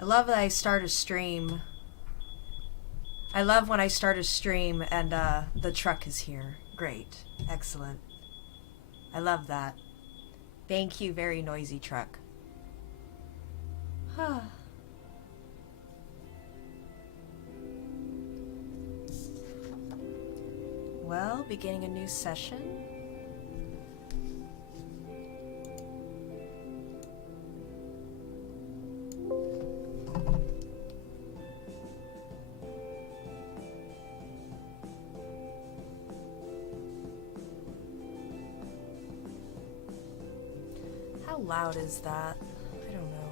I love that I start a stream. I love when I start a stream and the truck is here. Great. Excellent. I love that. Thank you, very noisy truck. Well, beginning a new session. How loud is that? I don't know.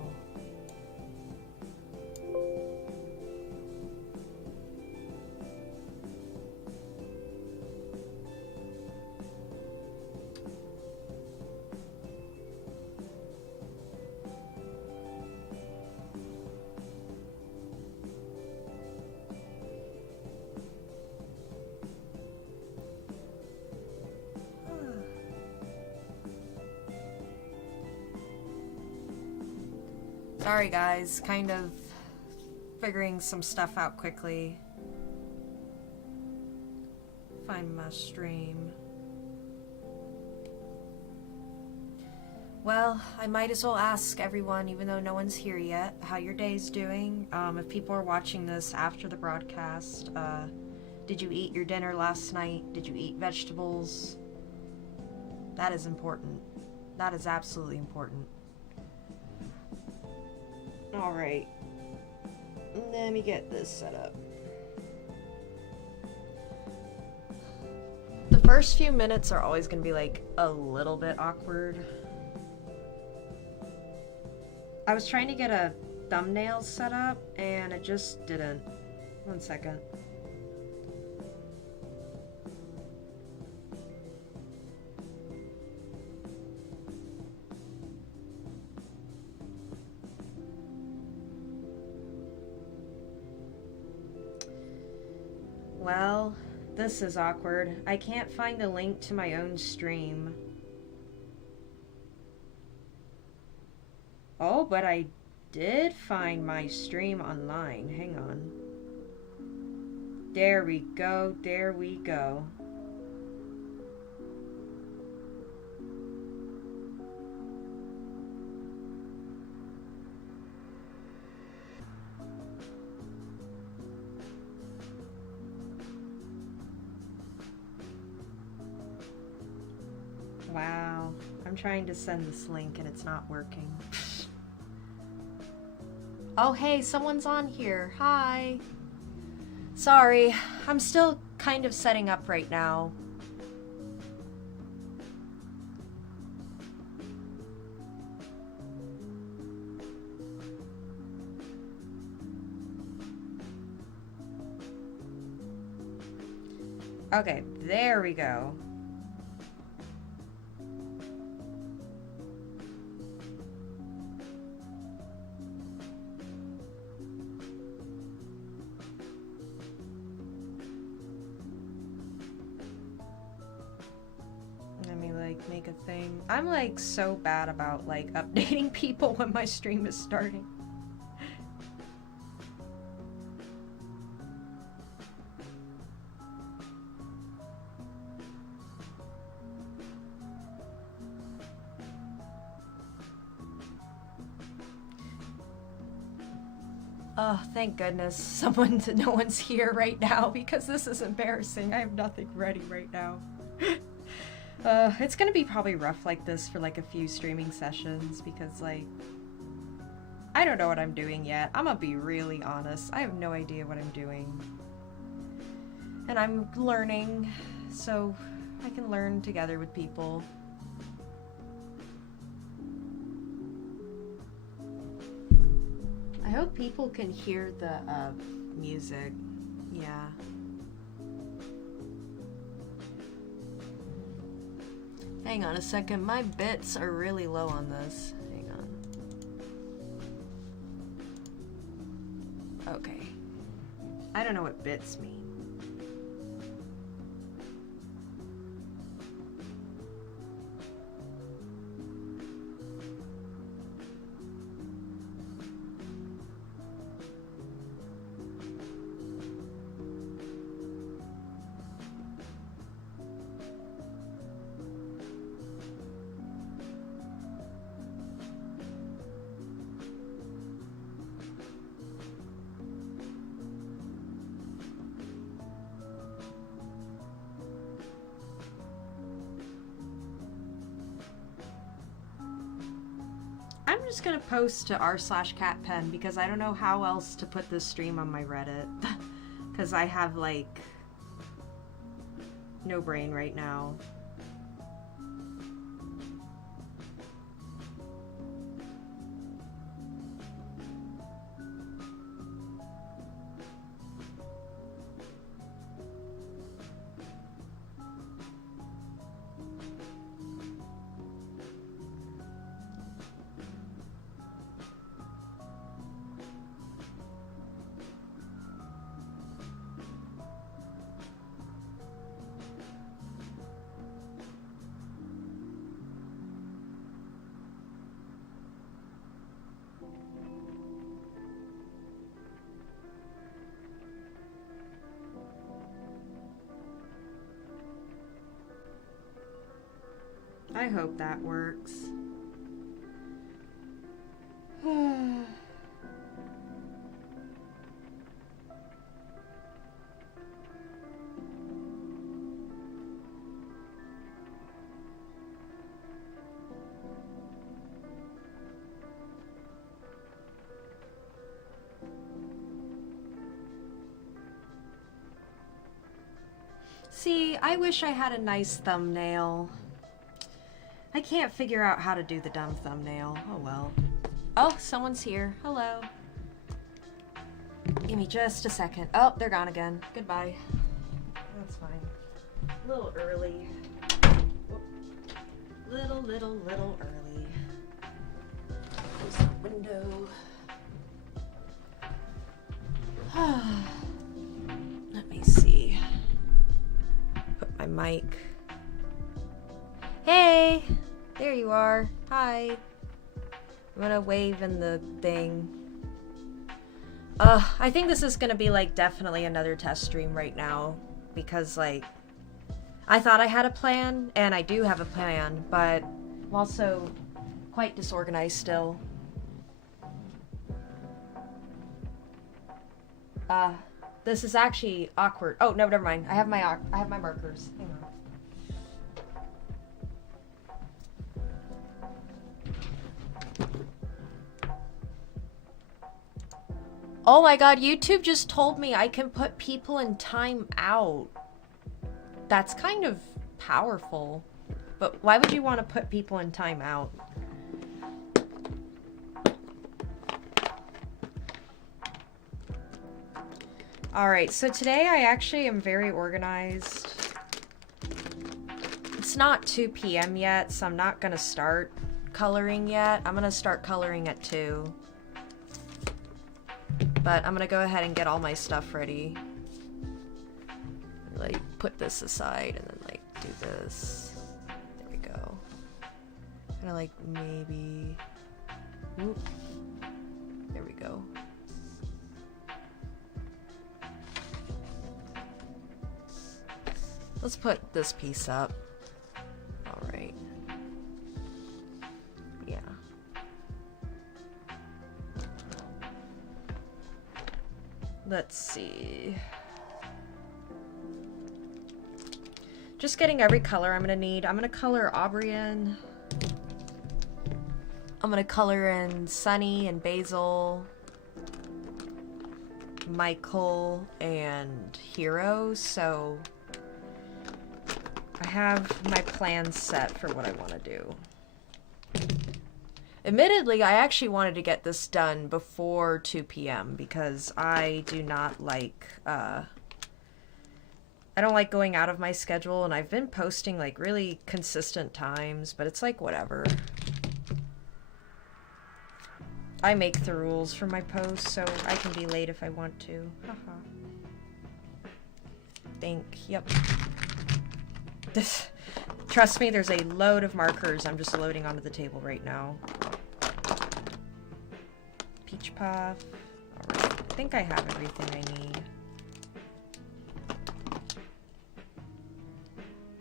Sorry guys, kind of figuring some stuff out quickly. Find my stream. Well, I might as well ask everyone, even though no one's here yet, how your day's doing. If people are watching this after the broadcast, did you eat your dinner last night? Did you eat vegetables? That is important. That is absolutely important. Alright, let me get this set up. The first few minutes are always going to be like a little bit awkward. I was trying to get a thumbnail set up and it just didn't. One second. Well, this is awkward. I can't find the link to my own stream. Oh, but I did find my stream online. Hang on. There we go. There we go. Wow, I'm trying to send this link and it's not working. Oh, hey, someone's on here. Hi. Sorry, I'm still kind of setting up right now. Okay, there we go. Make a thing. I'm like so bad about like updating people when my stream is starting. Oh, thank goodness no one's here right now because this is embarrassing. I have nothing ready right now. It's gonna be probably rough like this for like a few streaming sessions because like I don't know what I'm doing yet. I'm gonna be really honest. I have no idea what I'm doing. And I'm learning, so I can learn together with people. I hope people can hear the music. Yeah. Hang on a second, my bits are really low on this. Hang on. Okay. I don't know what bits mean. I'm just gonna post to r/catpen because I don't know how else to put this stream on my Reddit. Because I have, like, no brain right now. I hope that works. See, I wish I had a nice thumbnail. I can't figure out how to do the dumb thumbnail. Oh well. Oh, someone's here. Hello. Give me just a second. Oh, they're gone again. Goodbye. That's fine. A little early. Little early. Close the window. Let me see. Put my mic. Hey! There you are. Hi. I'm gonna wave in the thing. I think this is gonna be, like, definitely another test stream right now. Because, like, I thought I had a plan, and I do have a plan, but I'm also quite disorganized still. This is actually awkward. Oh, no, never mind. I have my markers. Hang on. Oh my god, YouTube just told me I can put people in time out. That's kind of powerful. But why would you want to put people in time out? Alright, so today I actually am very organized. It's not 2 p.m. yet, so I'm not gonna start coloring yet. I'm gonna start coloring at 2. But I'm gonna go ahead and get all my stuff ready. Like, put this aside and then, like, do this. There we go. Kinda like, maybe... Oop. There we go. Let's put this piece up. Alright. Yeah. Let's see. Just getting every color I'm gonna need. I'm gonna color Aubrey in. I'm gonna color in Sunny and Basil, Michael, and Hero, so I have my plans set for what I want to do. Admittedly, I actually wanted to get this done before 2 p.m. because I do not like, I don't like going out of my schedule, and I've been posting, like, really consistent times, but it's like, whatever. I make the rules for my posts, so I can be late if I want to. Haha. Yep. Trust me, there's a load of markers I'm just loading onto the table right now. Peach Puff. Alright, I think I have everything I need.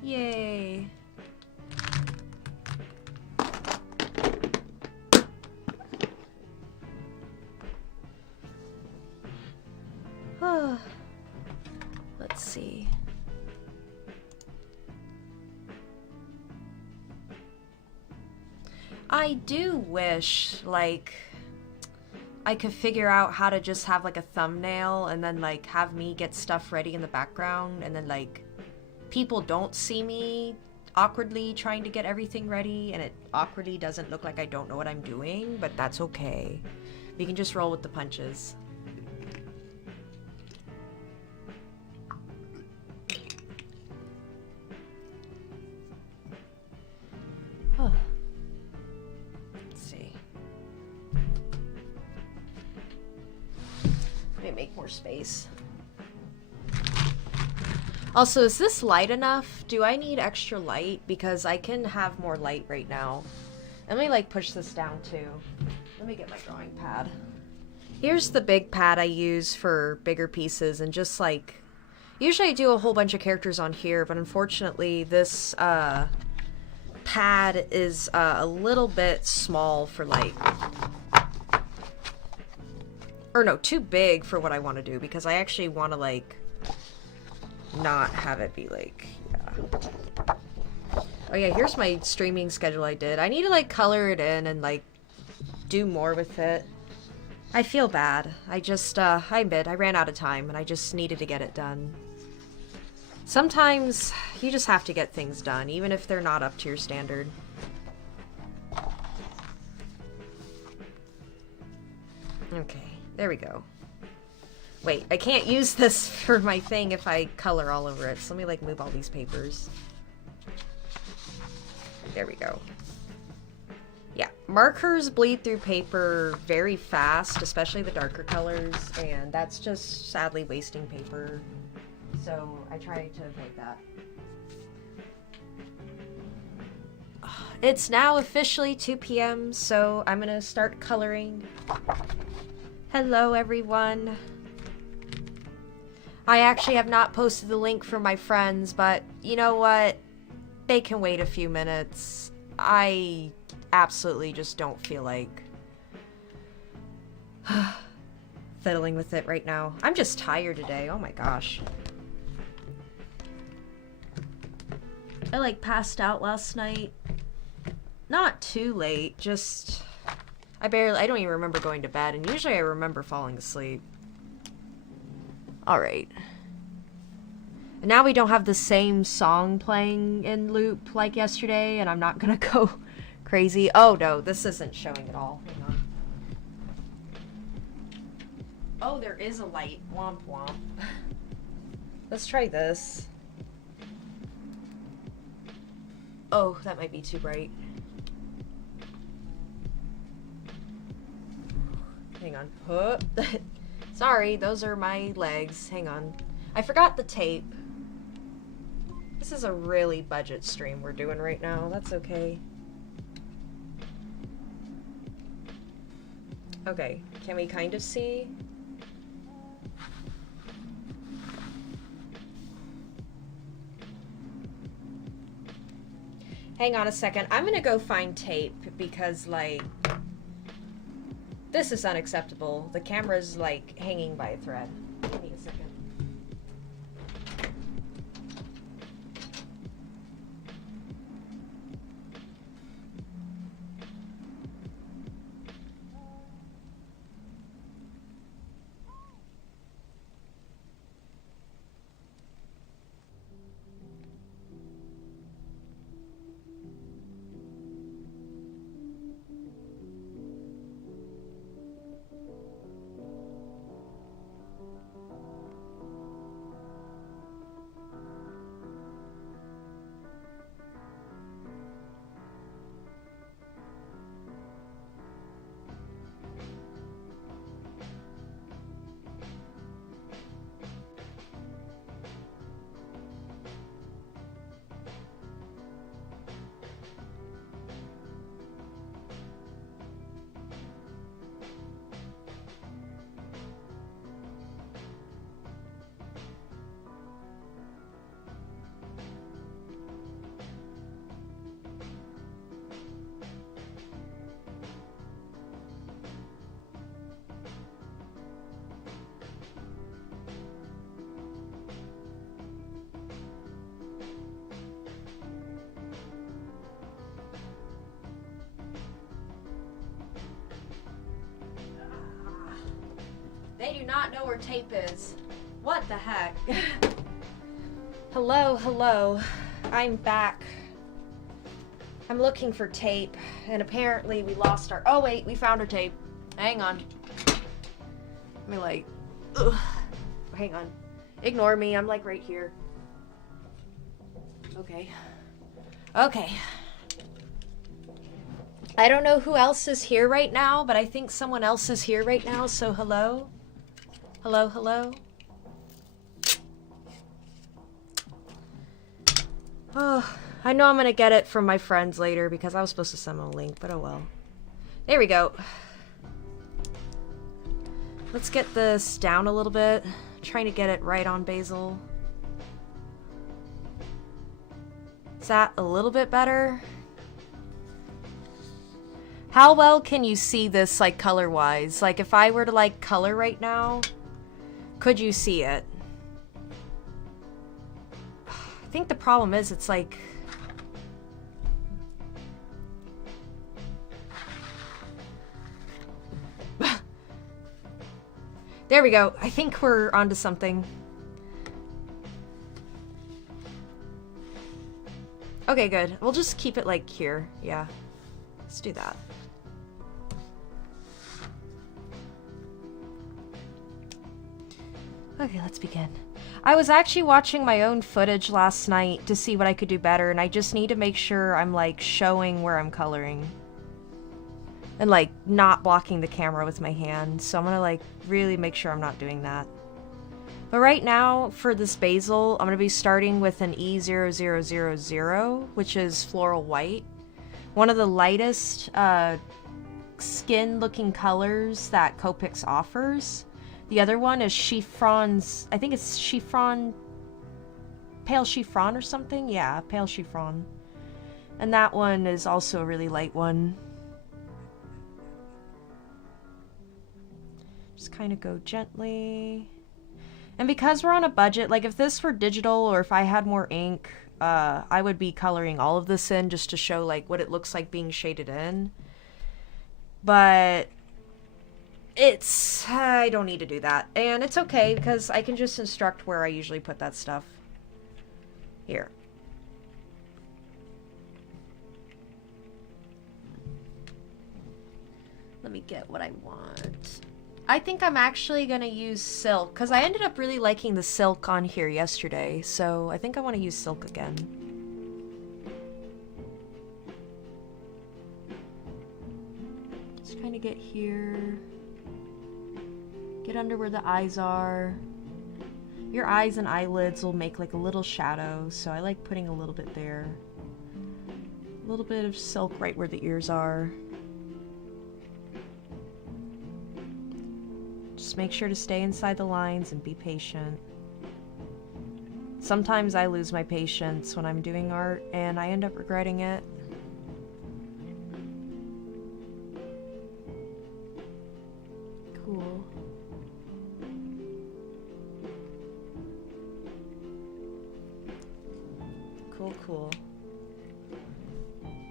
Yay! Let's see. I do wish, like, I could figure out how to just have, like, a thumbnail and then, like, have me get stuff ready in the background and then, like, people don't see me awkwardly trying to get everything ready and it awkwardly doesn't look like I don't know what I'm doing, but that's okay. We can just roll with the punches. Huh. Let's see. Let me make more space. Also, is this light enough? Do I need extra light? Because I can have more light right now. Let me, like, push this down, too. Let me get my drawing pad. Here's the big pad I use for bigger pieces, and just, like... Usually I do a whole bunch of characters on here, but unfortunately this, pad is, a little bit small for, like... Or no, too big for what I want to do, because I actually want to, like... not have it be like, yeah. Oh yeah, here's my streaming schedule I did. I need to like color it in and like do more with it. I feel bad. I just, I admit, I ran out of time and I just needed to get it done. Sometimes you just have to get things done, even if they're not up to your standard. Okay, there we go. Wait, I can't use this for my thing if I color all over it. So let me, like, move all these papers. There we go. Yeah, markers bleed through paper very fast, especially the darker colors, and that's just sadly wasting paper. So I try to avoid that. It's now officially 2 p.m., so I'm gonna start coloring. Hello, everyone. I actually have not posted the link for my friends, but you know what? They can wait a few minutes. I absolutely just don't feel like fiddling with it right now. I'm just tired today. Oh my gosh. I like passed out last night. Not too late, just I don't even remember going to bed, and usually I remember falling asleep. Alright. And now we don't have the same song playing in loop like yesterday, and I'm not gonna go crazy. Oh no, this isn't showing at all. Hang on. Oh, there is a light. Womp womp. Let's try this. Oh, that might be too bright. Hang on. Oh. Sorry, those are my legs. Hang on. I forgot the tape. This is a really budget stream we're doing right now. That's okay. Okay, can we kind of see? Hang on a second. I'm gonna go find tape because, like, this is unacceptable. The camera's, like, hanging by a thread. Give me a second. do not know where tape is. What the heck? Hello, hello. I'm back. I'm looking for tape, and apparently we lost our... Oh, wait, we found our tape. Hang on. Let me, like... Ugh. Hang on. Ignore me, I'm, like, right here. Okay. Okay. I don't know who else is here right now, but I think someone else is here right now, so hello? Hello, hello? Oh, I know I'm gonna get it from my friends later because I was supposed to send them a link, but oh well. There we go. Let's get this down a little bit. I'm trying to get it right on Basil. Is that a little bit better? How well can you see this, like, color-wise? Like, if I were to, like, color right now, could you see it? I think the problem is it's like... There we go. I think we're onto something. Okay, good. We'll just keep it, like, here. Yeah. Let's do that. Okay, let's begin. I was actually watching my own footage last night to see what I could do better, and I just need to make sure I'm, like, showing where I'm coloring. And, like, not blocking the camera with my hand. So I'm gonna, like, really make sure I'm not doing that. But right now, for this basil, I'm gonna be starting with an E0000, which is floral white. One of the lightest, skin-looking colors that Copics offers. The other one is chiffron's, I think it's chiffon, pale chiffon or something? Yeah, pale chiffon. And that one is also a really light one. Just kind of go gently. And because we're on a budget, like if this were digital or if I had more ink, I would be coloring all of this in just to show like what it looks like being shaded in. But I don't need to do that. And it's okay because I can just instruct where I usually put that stuff. Here. Let me get what I want. I think I'm actually gonna use silk because I ended up really liking the silk on here yesterday, so I think I want to use silk again. Just kind of get here. Get under where the eyes are. Your eyes and eyelids will make like a little shadow, so I like putting a little bit there. A little bit of silk right where the ears are. Just make sure to stay inside the lines and be patient. Sometimes I lose my patience when I'm doing art and I end up regretting it. Cool. Cool, cool.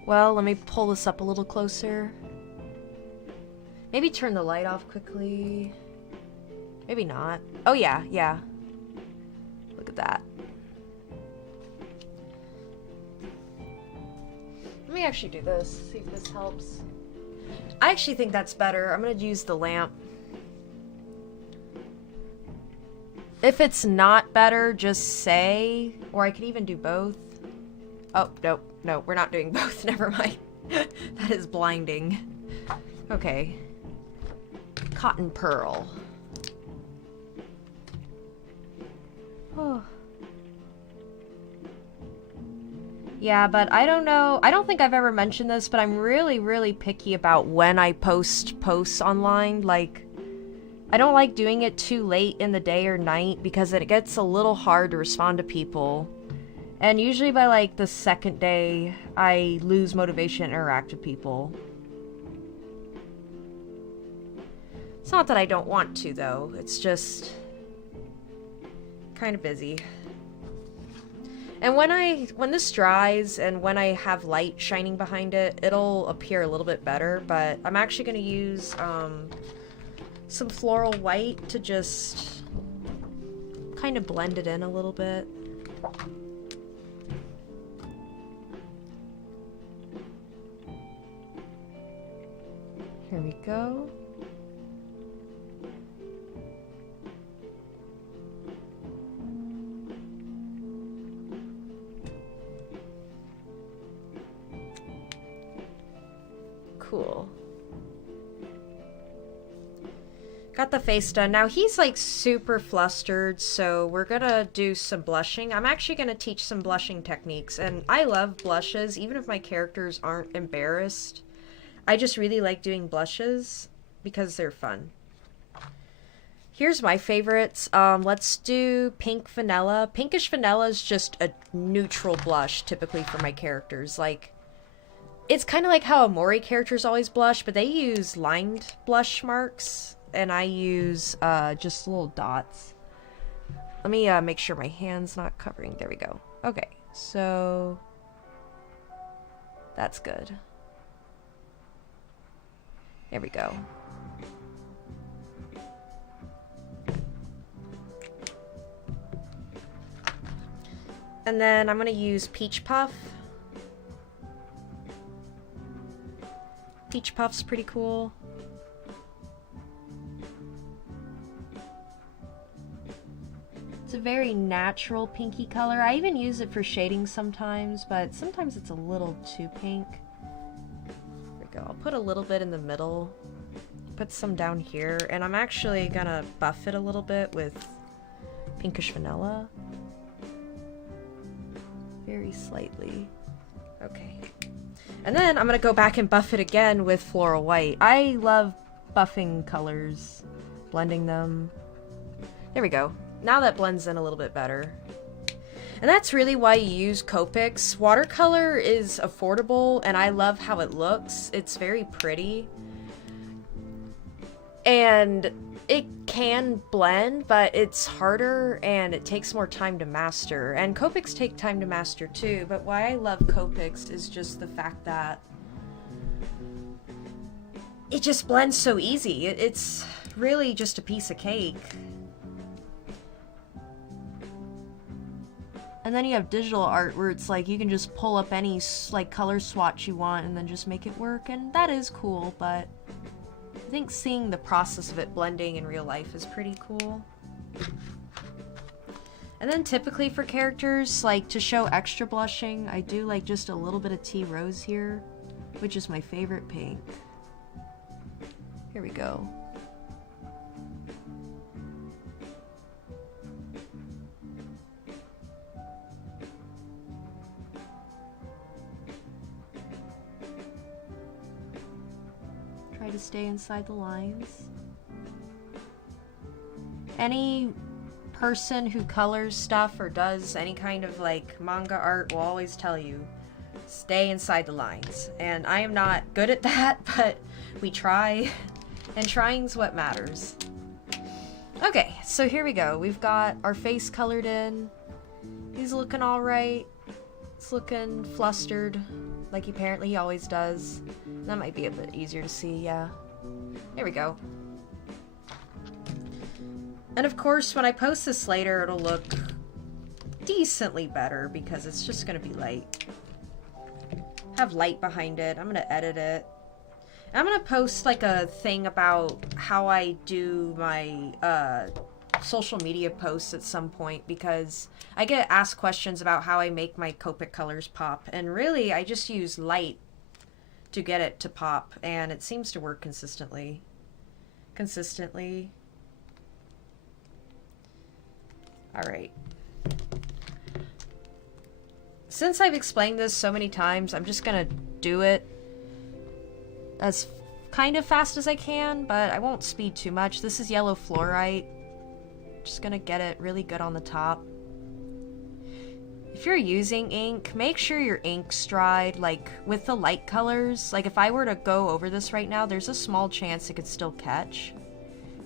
Well, let me pull this up a little closer. Maybe turn the light off quickly. Maybe not. Oh yeah, yeah. Look at that. Let me actually do this, see if this helps. I actually think that's better. I'm gonna use the lamp. If it's not better, just say, or I could even do both. Oh, nope, no, we're not doing both, never mind. That is blinding. Okay. Cotton pearl. Oh. Yeah, but I don't know. I don't think I've ever mentioned this, but I'm really, really picky about when I post posts online. Like, I don't like doing it too late in the day or night because it gets a little hard to respond to people. And usually by like the second day, I lose motivation to interact with people. It's not that I don't want to, though. It's just kind of busy. And when this dries and when I have light shining behind it, it'll appear a little bit better, but I'm actually going to use some floral white to just kind of blend it in a little bit. Here we go. Cool. Got the face done. Now he's like super flustered, so we're gonna do some blushing. I'm actually gonna teach some blushing techniques, and I love blushes, even if my characters aren't embarrassed. I just really like doing blushes because they're fun. Here's my favorites. Let's do pink vanilla. Pinkish vanilla is just a neutral blush typically for my characters. Like, it's kind of like how Omori characters always blush, but they use lined blush marks, and I use just little dots. Let me make sure my hand's not covering. There we go. Okay, so that's good. There we go. And then I'm gonna use Peach Puff. Peach Puff's pretty cool. It's a very natural pinky color. I even use it for shading sometimes, but sometimes it's a little too pink. There we go. I'll put a little bit in the middle, put some down here, and I'm actually gonna buff it a little bit with pinkish vanilla. Very slightly. Okay. And then I'm gonna go back and buff it again with floral white. I love buffing colors, blending them. There we go. Now that blends in a little bit better. And that's really why you use Copics. Watercolor is affordable, and I love how it looks. It's very pretty. And it can blend, but it's harder and it takes more time to master. And Copics take time to master too, but why I love Copics is just the fact that it just blends so easy. It's really just a piece of cake. And then you have digital art where it's like you can just pull up any like color swatch you want and then just make it work, and that is cool, but I think seeing the process of it blending in real life is pretty cool. And then typically for characters, like to show extra blushing, I do like just a little bit of tea rose here, which is my favorite pink. Here we go. Try to stay inside the lines. Any person who colors stuff or does any kind of like manga art will always tell you, stay inside the lines. And I am not good at that, but we try, and trying's what matters. Okay, so here we go. We've got our face colored in. He's looking all right. It's looking flustered, like apparently he always does. That might be a bit easier to see, yeah. There we go. And of course, when I post this later, it'll look decently better because it's just gonna be light. Have light behind it. I'm gonna edit it. I'm gonna post like a thing about how I do my social media posts at some point, because I get asked questions about how I make my Copic colors pop, and really I just use light to get it to pop, and it seems to work consistently. Alright. Since I've explained this so many times, I'm just gonna do it as kind of fast as I can, but I won't speed too much. This is yellow fluorite. Just gonna get it really good on the top. If you're using ink, make sure your ink's dried. Like with the light colors, like if I were to go over this right now, there's a small chance it could still catch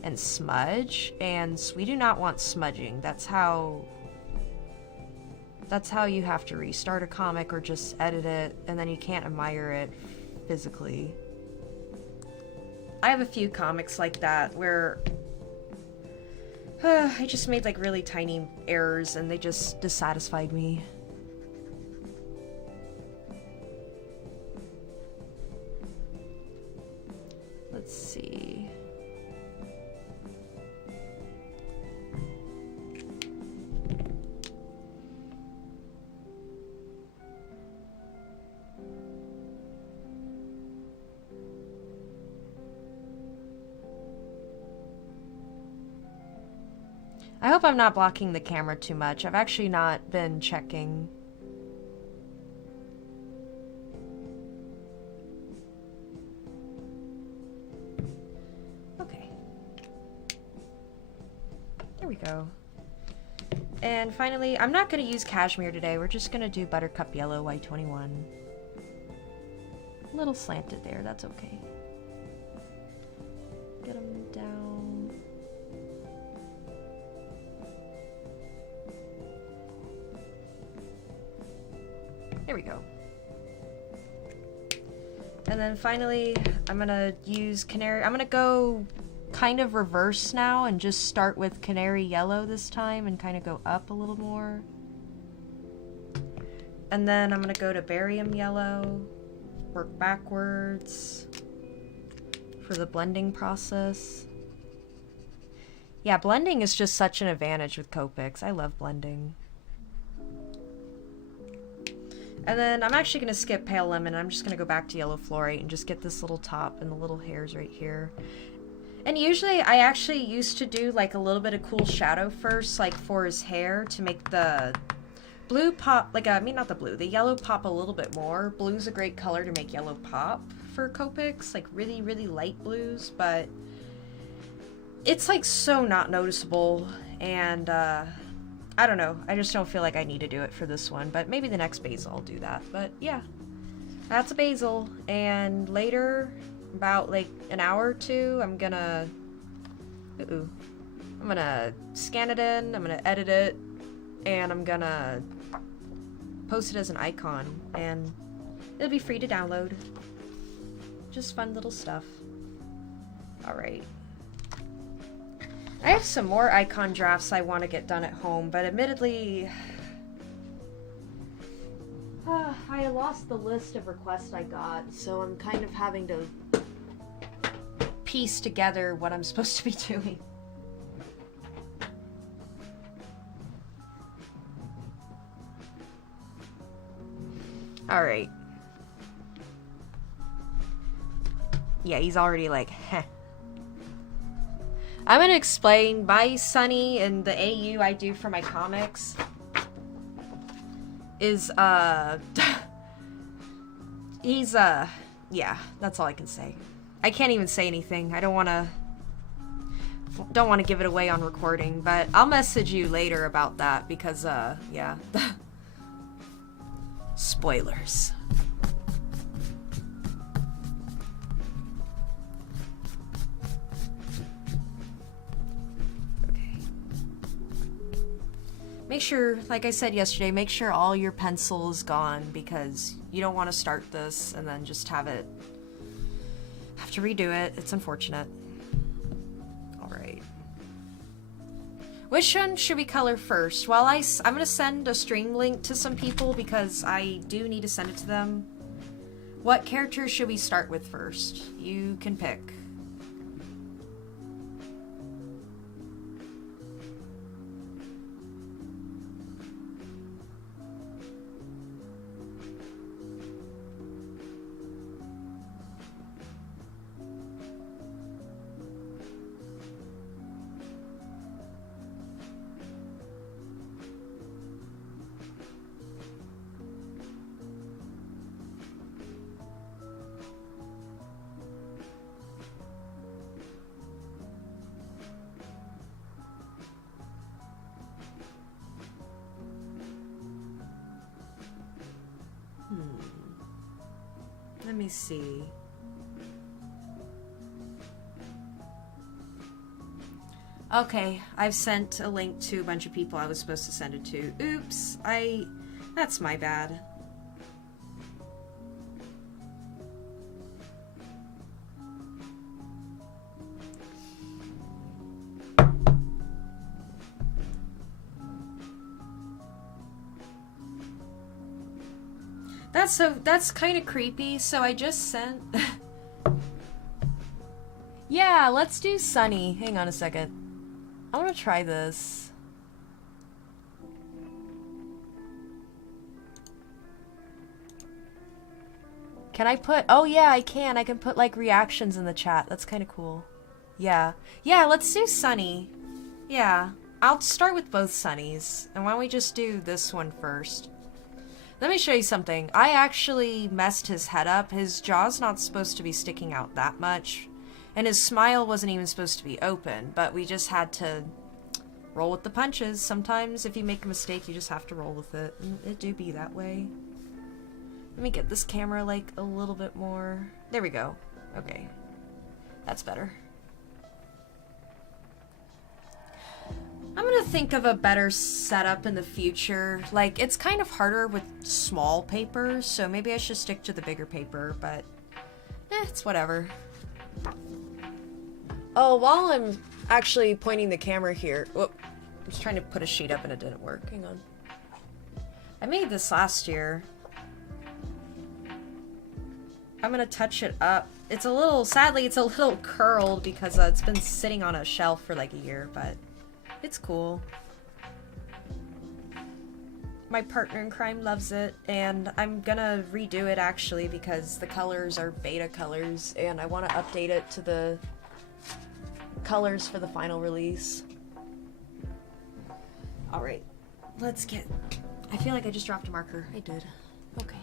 and smudge, and we do not want smudging. That's how you have to restart a comic or just edit it, and then you can't admire it physically. I have a few comics like that where I just made like really tiny errors and they just dissatisfied me. Let's see. I hope I'm not blocking the camera too much. I've actually not been checking. Okay. There we go. And finally, I'm not going to use cashmere today. We're just going to do Buttercup Yellow Y21. A little slanted there. That's okay. Get them down. There we go. And then finally, I'm gonna use Canary. I'm gonna go kind of reverse now and just start with Canary Yellow this time and kind of go up a little more. And then I'm gonna go to Barium Yellow, work backwards for the blending process. Yeah, blending is just such an advantage with Copics. I love blending. And then I'm actually going to skip Pale Lemon. I'm just going to go back to Yellow Fluorite and just get this little top and the little hairs right here. And usually I actually used to do like a little bit of cool shadow first, like for his hair to make the blue pop, like I mean not the blue, the yellow pop a little bit more. Blue's a great color to make yellow pop for Copics, like really, really light blues, but it's like so not noticeable and I don't know. I just don't feel like I need to do it for this one, but maybe the next basil I'll do that. But yeah, that's a basil. And later, about like an hour or two, I'm gonna scan it in, I'm gonna edit it, and I'm gonna post it as an icon, and it'll be free to download. Just fun little stuff. Alright. I have some more icon drafts I want to get done at home, but admittedly, I lost the list of requests I got, so I'm kind of having to piece together what I'm supposed to be doing. Alright. Yeah, he's already like, heh. I'm gonna explain my Sunny and the AU I do for my comics is, he's, yeah, that's all I can say. I can't even say anything. I don't wanna give it away on recording, but I'll message you later about that because, yeah. Spoilers. Make sure, like I said yesterday, make sure all your pencil is gone because you don't want to start this and then just have to redo it. It's unfortunate. Alright. Which one should we color first? Well, I'm going to send a stream link to some people because I do need to send it to them. What character should we start with first? You can pick. Let me see. Okay, I've sent a link to a bunch of people I was supposed to send it to. Oops, that's my bad. so that's kind of creepy. So I just sent... Yeah, let's do Sunny. Hang on a second. I want to try this. Can I put... Oh, yeah, I can. I can put, like, reactions in the chat. That's kind of cool. Yeah. Yeah, let's do Sunny. Yeah. I'll start with both Sunnies. And why don't we just do this one first? Let me show you something. I actually messed his head up. His jaw's not supposed to be sticking out that much. And his smile wasn't even supposed to be open. But we just had to roll with the punches. Sometimes if you make a mistake, you just have to roll with it. And it do be that way. Let me get this camera, like, a little bit more... There we go. Okay. That's better. I'm gonna think of a better setup in the future. Like, it's kind of harder with small paper, so maybe I should stick to the bigger paper, but... it's whatever. Oh, while I'm actually pointing the camera here... Whoop. I was trying to put a sheet up and it didn't work. Hang on. I made this last year. I'm gonna touch it up. It's a little, sadly, it's a little curled because it's been sitting on a shelf for like a year, but it's cool. My partner in crime loves it, and I'm gonna redo it actually because the colors are beta colors, and I want to update it to the colors for the final release. Alright, let's get... I feel like I just dropped a marker. I did. Okay.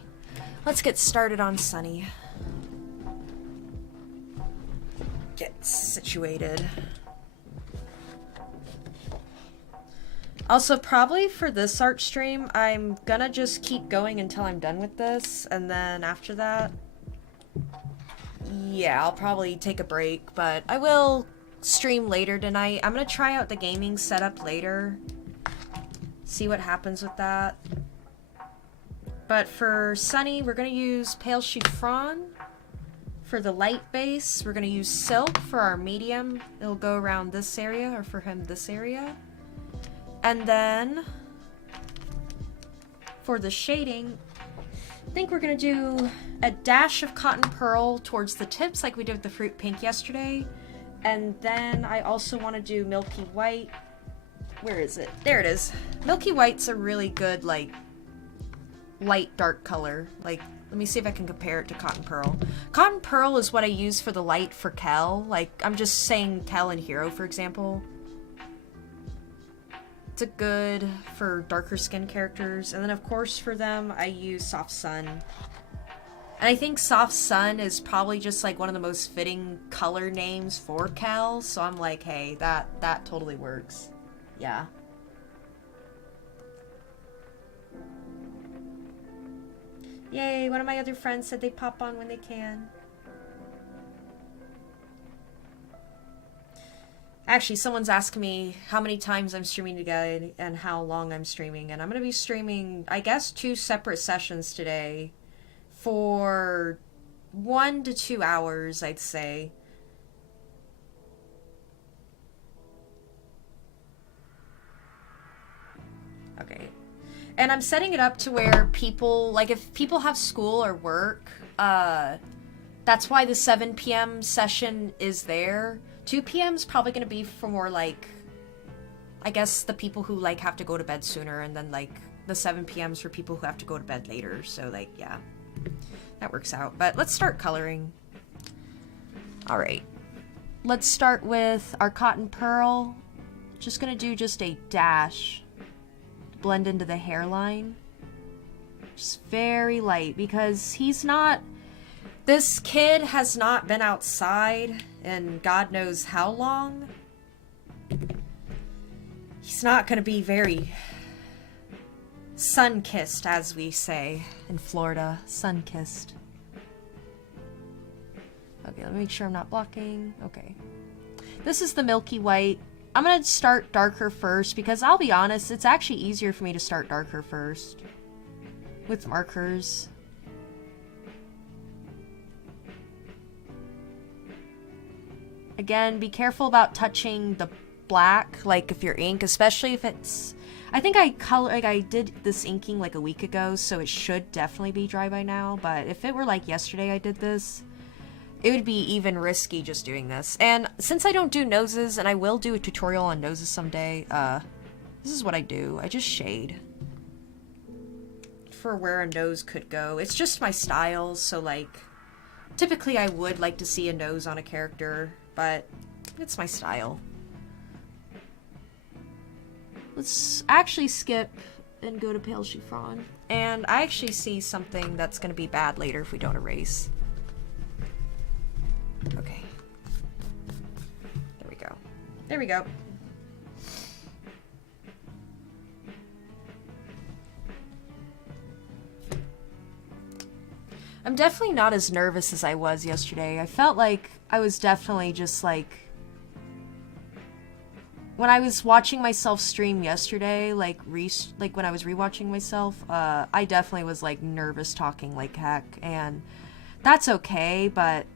Let's get started on Sunny. Get situated. Also, probably for this art stream, I'm gonna just keep going until I'm done with this, and then after that, yeah, I'll probably take a break, but I will stream later tonight. I'm gonna try out the gaming setup later, see what happens with that. But for Sunny, we're going to use Pale Chiffon. For the light base, we're going to use Silk for our medium. It'll go around this area, or for him, this area. And then, for the shading, I think we're going to do a dash of Cotton Pearl towards the tips, like we did with the Fruit Pink yesterday. And then I also want to do Milky White. Where is it? There it is. Milky White's a really good, like, light dark color. Like, let me see if I can compare it to Cotton Pearl. Cotton Pearl is what I use for the light for Kel. Like, I'm just saying Kel and Hero, for example. It's a good for darker skin characters. And then, of course, for them, I use Soft Sun. And I think Soft Sun is probably just, like, one of the most fitting color names for Kel. So I'm like, hey, that totally works. Yeah. Yay, one of my other friends said they pop on when they can. Actually, someone's asking me how many times I'm streaming today and how long I'm streaming. And I'm going to be streaming, I guess, 2 separate sessions today for 1 to 2 hours, I'd say. Okay. And I'm setting it up to where people, like, if people have school or work, that's why the 7 p.m. session is there. 2 p.m. is probably going to be for more, like, I guess the people who, like, have to go to bed sooner, and then, like, the 7 p.m. is for people who have to go to bed later. So, like, yeah, that works out. But let's start coloring. All right. Let's start with our Cotton Pearl. Just going to do just a dash. Blend into the hairline. Just very light, because he's not... This kid has not been outside in God knows how long. He's not going to be very sun-kissed, as we say in Florida. Sun-kissed. Okay, let me make sure I'm not blocking. Okay. This is the Milky White. I'm going to start darker first, because I'll be honest, it's actually easier for me to start darker first with markers. Again, be careful about touching black, like if your ink, especially if it's, I think I did this inking like a week ago, so it should definitely be dry by now, but if it were like yesterday I did this, it would be even risky just doing this. And since I don't do noses, and I will do a tutorial on noses someday, this is what I do. I just shade for where a nose could go. It's just my style, so like, typically I would like to see a nose on a character, but it's my style. Let's actually skip and go to Pale Chiffon. And I actually see something that's going to be bad later if we don't erase. Okay. There we go. There we go. I'm definitely not as nervous as I was yesterday. I felt like I was definitely just like... When I was watching myself stream yesterday, like when I was rewatching myself, I definitely was like nervous talking like heck, and that's okay, but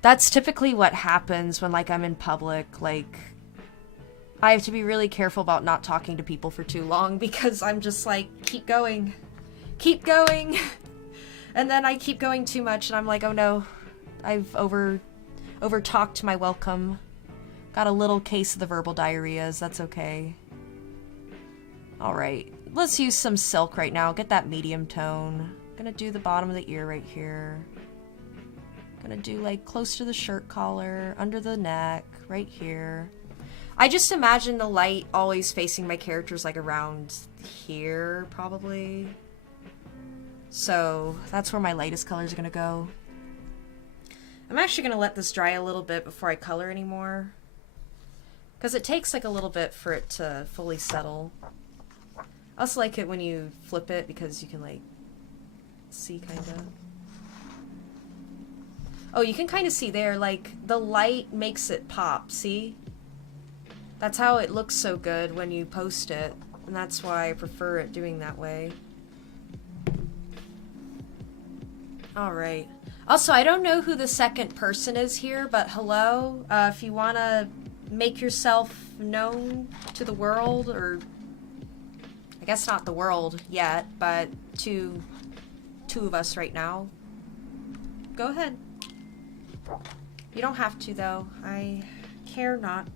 that's typically what happens when like I'm in public. Like, I have to be really careful about not talking to people for too long because I'm just like, keep going, and then I keep going too much, and I'm like, oh no, I've over talked my welcome. Got a little case of the verbal diarrheas, that's okay. Alright, let's use some silk right now, get that medium tone. Gonna do the bottom of the ear right here. Gonna do like close to the shirt collar, under the neck, right here. I just imagine the light always facing my characters like around here, probably. So that's where my lightest colors are gonna go. I'm actually gonna let this dry a little bit before I color anymore, because it takes like a little bit for it to fully settle. I also like it when you flip it because you can like see kind of. Oh, you can kind of see there, like the light makes it pop, see? That's how it looks so good when you post it, and that's why I prefer it doing that way. Alright. Also, I don't know who the second person is here, but hello. If you want to make yourself known to the world, or I guess not the world yet, but to two of us right now, go ahead. You don't have to though, I care not.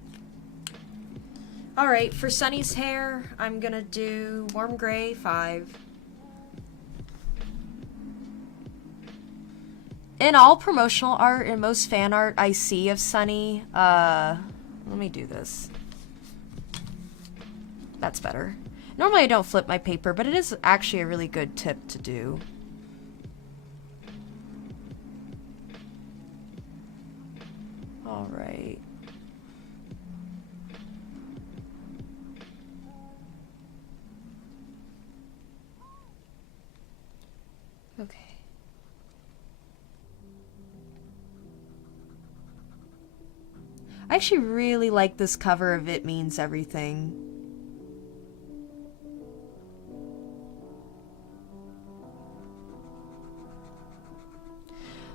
Alright, for Sunny's hair, I'm gonna do Warm Gray 5. In all promotional art and most fan art I see of Sunny, let me do this. That's better. Normally I don't flip my paper, but it is actually a really good tip to do. Alright. Okay. I actually really like this cover of It Means Everything.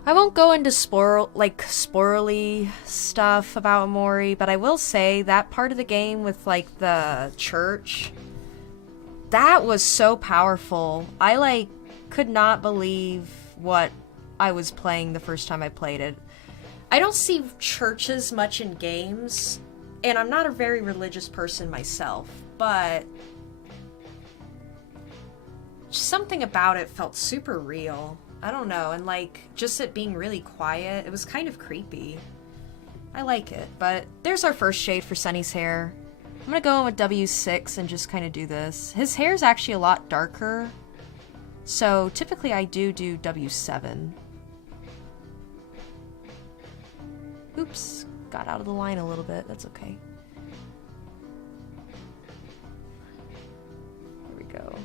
I won't go into spoilerly stuff about Omori, but I will say that part of the game with like the church, that was so powerful. I like could not believe what I was playing the first time I played it. I don't see churches much in games, and I'm not a very religious person myself, but something about it felt super real. I don't know, and like, just it being really quiet, it was kind of creepy. I like it, but there's our first shade for Sunny's hair. I'm gonna go in with W6 and just kind of do this. His hair is actually a lot darker, so typically I do W7. Oops, got out of the line a little bit, that's okay. There we go.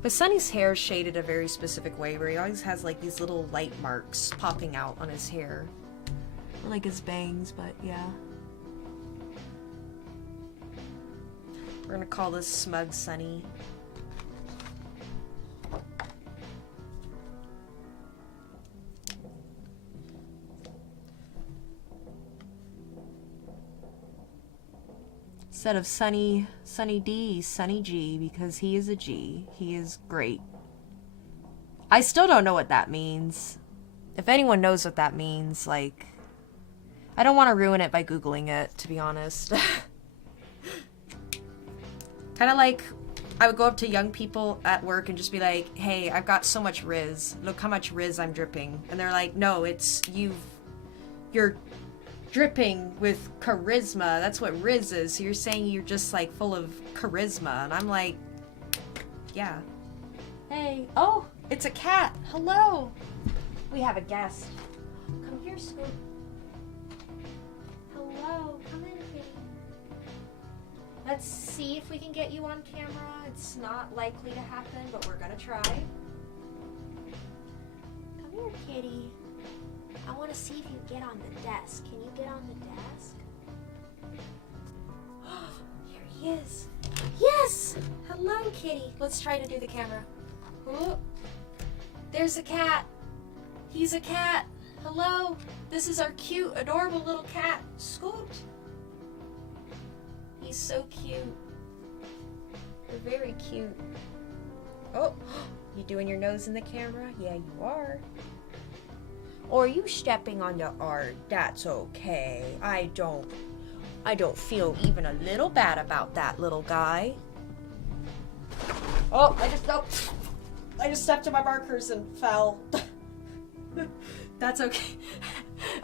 But Sunny's hair is shaded a very specific way where he always has like these little light marks popping out on his hair. Or like his bangs, but yeah. We're gonna call this Smug Sunny. Instead of Sunny D, Sunny G, because he is a G. He is great. I still don't know what that means. If anyone knows what that means, like, I don't want to ruin it by Googling it, to be honest. Kind of like, I would go up to young people at work and just be like, hey, I've got so much Riz. Look how much Riz I'm dripping. And they're like, no, it's you're dripping with charisma. That's what Riz is. So you're saying you're just like full of charisma. And I'm like, yeah. Hey. Oh, it's a cat. Hello. We have a guest. Come here, Scoop. Hello. Come in, kitty. Let's see if we can get you on camera. It's not likely to happen, but we're gonna try. Come here, kitty. I want to see if you get on the desk. Can you get on the desk? Here he is. Yes! Hello, kitty. Let's try to do the camera. Ooh. There's a cat. He's a cat. Hello. This is our cute, adorable little cat, Scoot. He's so cute. You're very cute. Oh, you doing your nose in the camera? Yeah, you are. Or are you stepping on the art? That's okay. I don't feel even a little bad about that, little guy. Oh, I just stepped on my markers and fell. That's okay.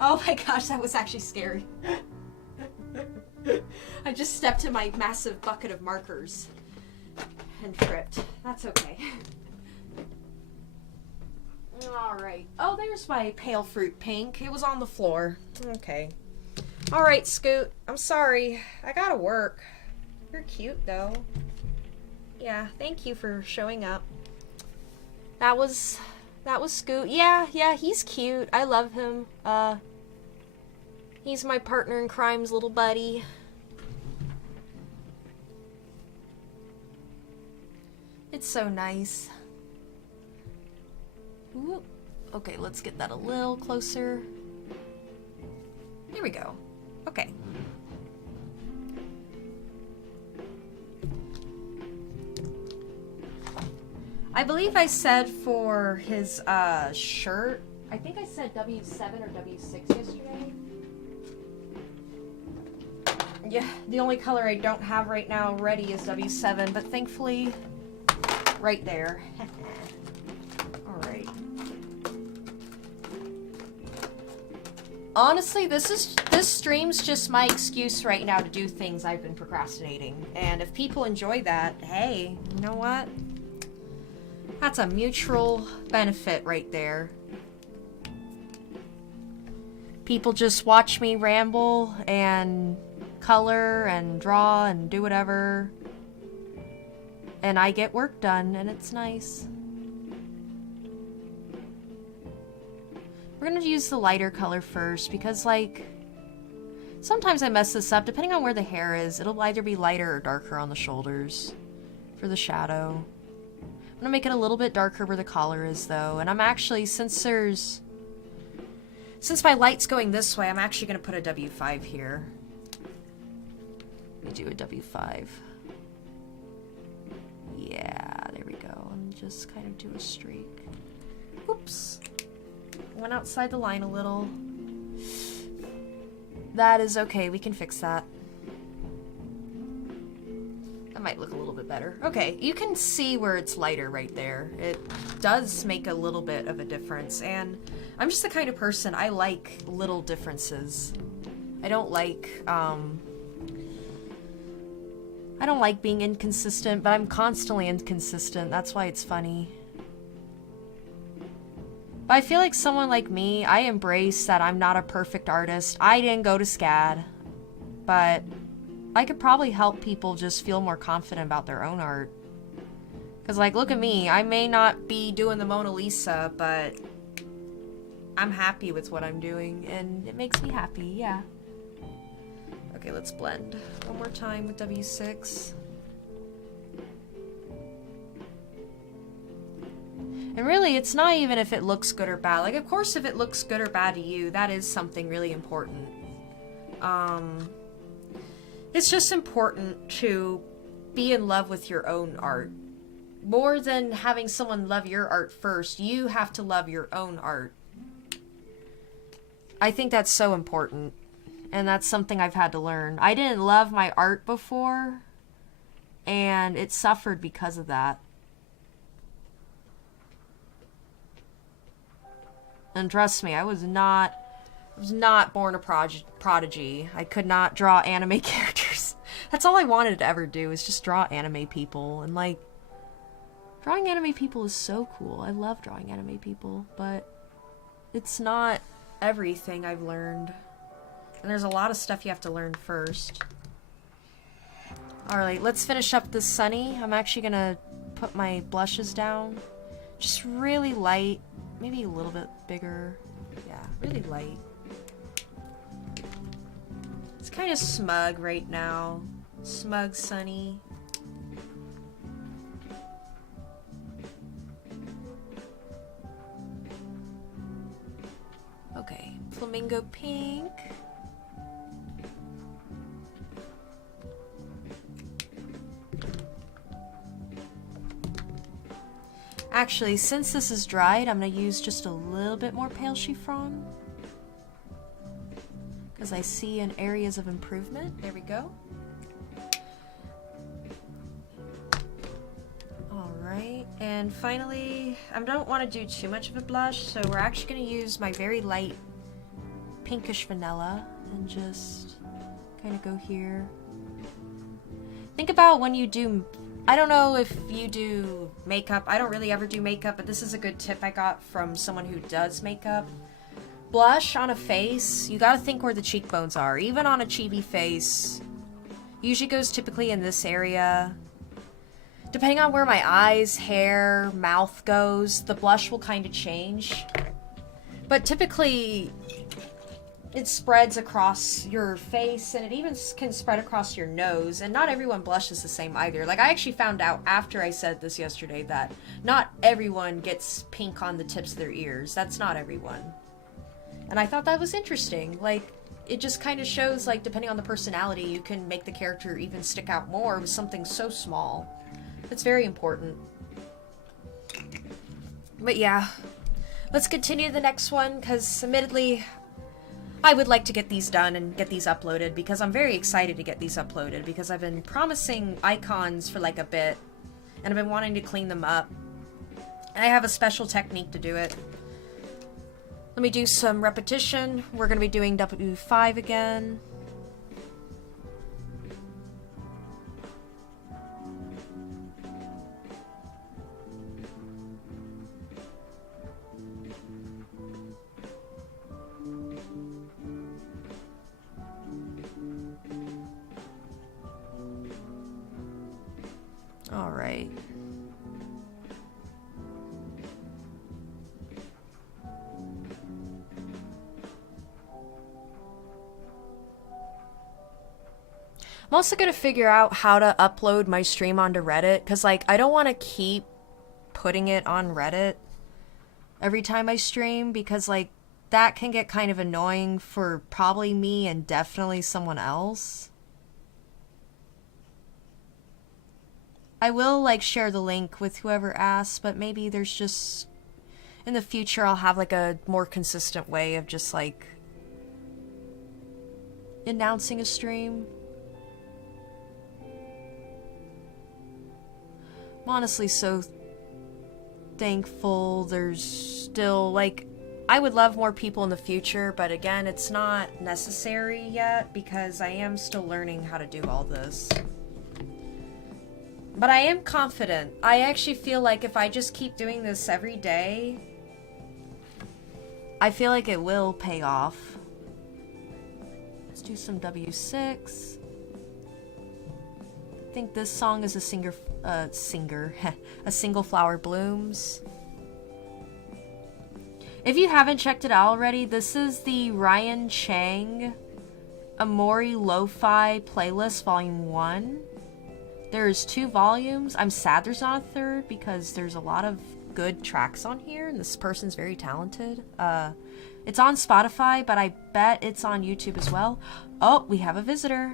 Oh my gosh, that was actually scary. I just stepped in my massive bucket of markers and tripped. That's okay. Alright. Oh, there's my pale fruit pink. It was on the floor. Okay. Alright, Scoot. I'm sorry. I gotta work. You're cute, though. Yeah, thank you for showing up. That was Scoot. Yeah, he's cute. I love him. He's my partner in crime's little buddy. It's so nice. Ooh. Okay, let's get that a little closer. There we go. Okay. I believe I said for his shirt, I think I said W7 or W6 yesterday. Yeah, the only color I don't have right now ready is W7, but thankfully, right there. Alright. Honestly, this stream's just my excuse right now to do things I've been procrastinating. And if people enjoy that, hey, you know what? That's a mutual benefit right there. People just watch me ramble and color and draw and do whatever. And I get work done, and it's nice. We're gonna use the lighter color first because, like, sometimes I mess this up. Depending on where the hair is, it'll either be lighter or darker on the shoulders for the shadow. I'm gonna make it a little bit darker where the collar is, though. And I'm actually, since my light's going this way, I'm actually gonna put a W5 here. Let me do a W5. Yeah, there we go. And just kind of do a streak. Oops. Went outside the line a little. That is okay, we can fix that. That might look a little bit better. Okay, you can see where it's lighter right there. It does make a little bit of a difference, and I'm just the kind of person, I like little differences. I don't like being inconsistent, but I'm constantly inconsistent. That's why it's funny. But I feel like someone like me, I embrace that I'm not a perfect artist. I didn't go to SCAD, but I could probably help people just feel more confident about their own art. Because, like, look at me. I may not be doing the Mona Lisa, but I'm happy with what I'm doing, and it makes me happy, yeah. Okay, let's blend one more time with W6. And really, it's not even if it looks good or bad. Like, of course, if it looks good or bad to you, that is something really important. It's just important to be in love with your own art. More than having someone love your art first, you have to love your own art. I think that's so important. And that's something I've had to learn. I didn't love my art before, and it suffered because of that. And trust me, I was not born a prodigy. I could not draw anime characters. That's all I wanted to ever do, is just draw anime people. And like, drawing anime people is so cool. I love drawing anime people, but it's not everything I've learned. And there's a lot of stuff you have to learn first. Alright, let's finish up this Sunny. I'm actually gonna put my blushes down. Just really light. Maybe a little bit bigger. Yeah, really light. It's kind of smug right now. Smug Sunny. Okay, flamingo pink. Actually, since this is dried, I'm going to use just a little bit more pale chiffon. Because I see in areas of improvement. There we go. Alright, and finally, I don't want to do too much of a blush, so we're actually going to use my very light pinkish vanilla and just kind of go here. Think about when you do... I don't know if you do makeup. I don't really ever do makeup, but this is a good tip I got from someone who does makeup. Blush on a face, you gotta think where the cheekbones are. Even on a chibi face, usually goes typically in this area. Depending on where my eyes, hair, mouth goes, the blush will kind of change. But typically, it spreads across your face, and it even can spread across your nose, and not everyone blushes the same either. Like, I actually found out after I said this yesterday that not everyone gets pink on the tips of their ears. That's not everyone. And I thought that was interesting. Like, it just kind of shows, like, depending on the personality, you can make the character even stick out more with something so small. It's very important. But yeah, let's continue to the next one, because admittedly, I would like to get these done and get these uploaded, because I'm very excited to get these uploaded, because I've been promising icons for like a bit, and I've been wanting to clean them up. And I have a special technique to do it. Let me do some repetition. We're going to be doing W5 again. All right. I'm also gonna figure out how to upload my stream onto Reddit, because like I don't want to keep putting it on Reddit every time I stream, because like that can get kind of annoying for probably me and definitely someone else. I will like share the link with whoever asks, but maybe there's just in the future I'll have like a more consistent way of just like announcing a stream. I'm honestly so thankful there's still, like, I would love more people in the future, but again, it's not necessary yet because I am still learning how to do all this. But I am confident. I actually feel like if I just keep doing this every day, I feel like it will pay off. Let's do some W6. I think this song is a a single flower blooms. If you haven't checked it out already, this is the Ryan Chang Omori Lo-Fi Playlist Volume 1. There's 2 volumes. I'm sad there's not a third because there's a lot of good tracks on here and this person's very talented. It's on Spotify, but I bet it's on YouTube as well. Oh, we have a visitor.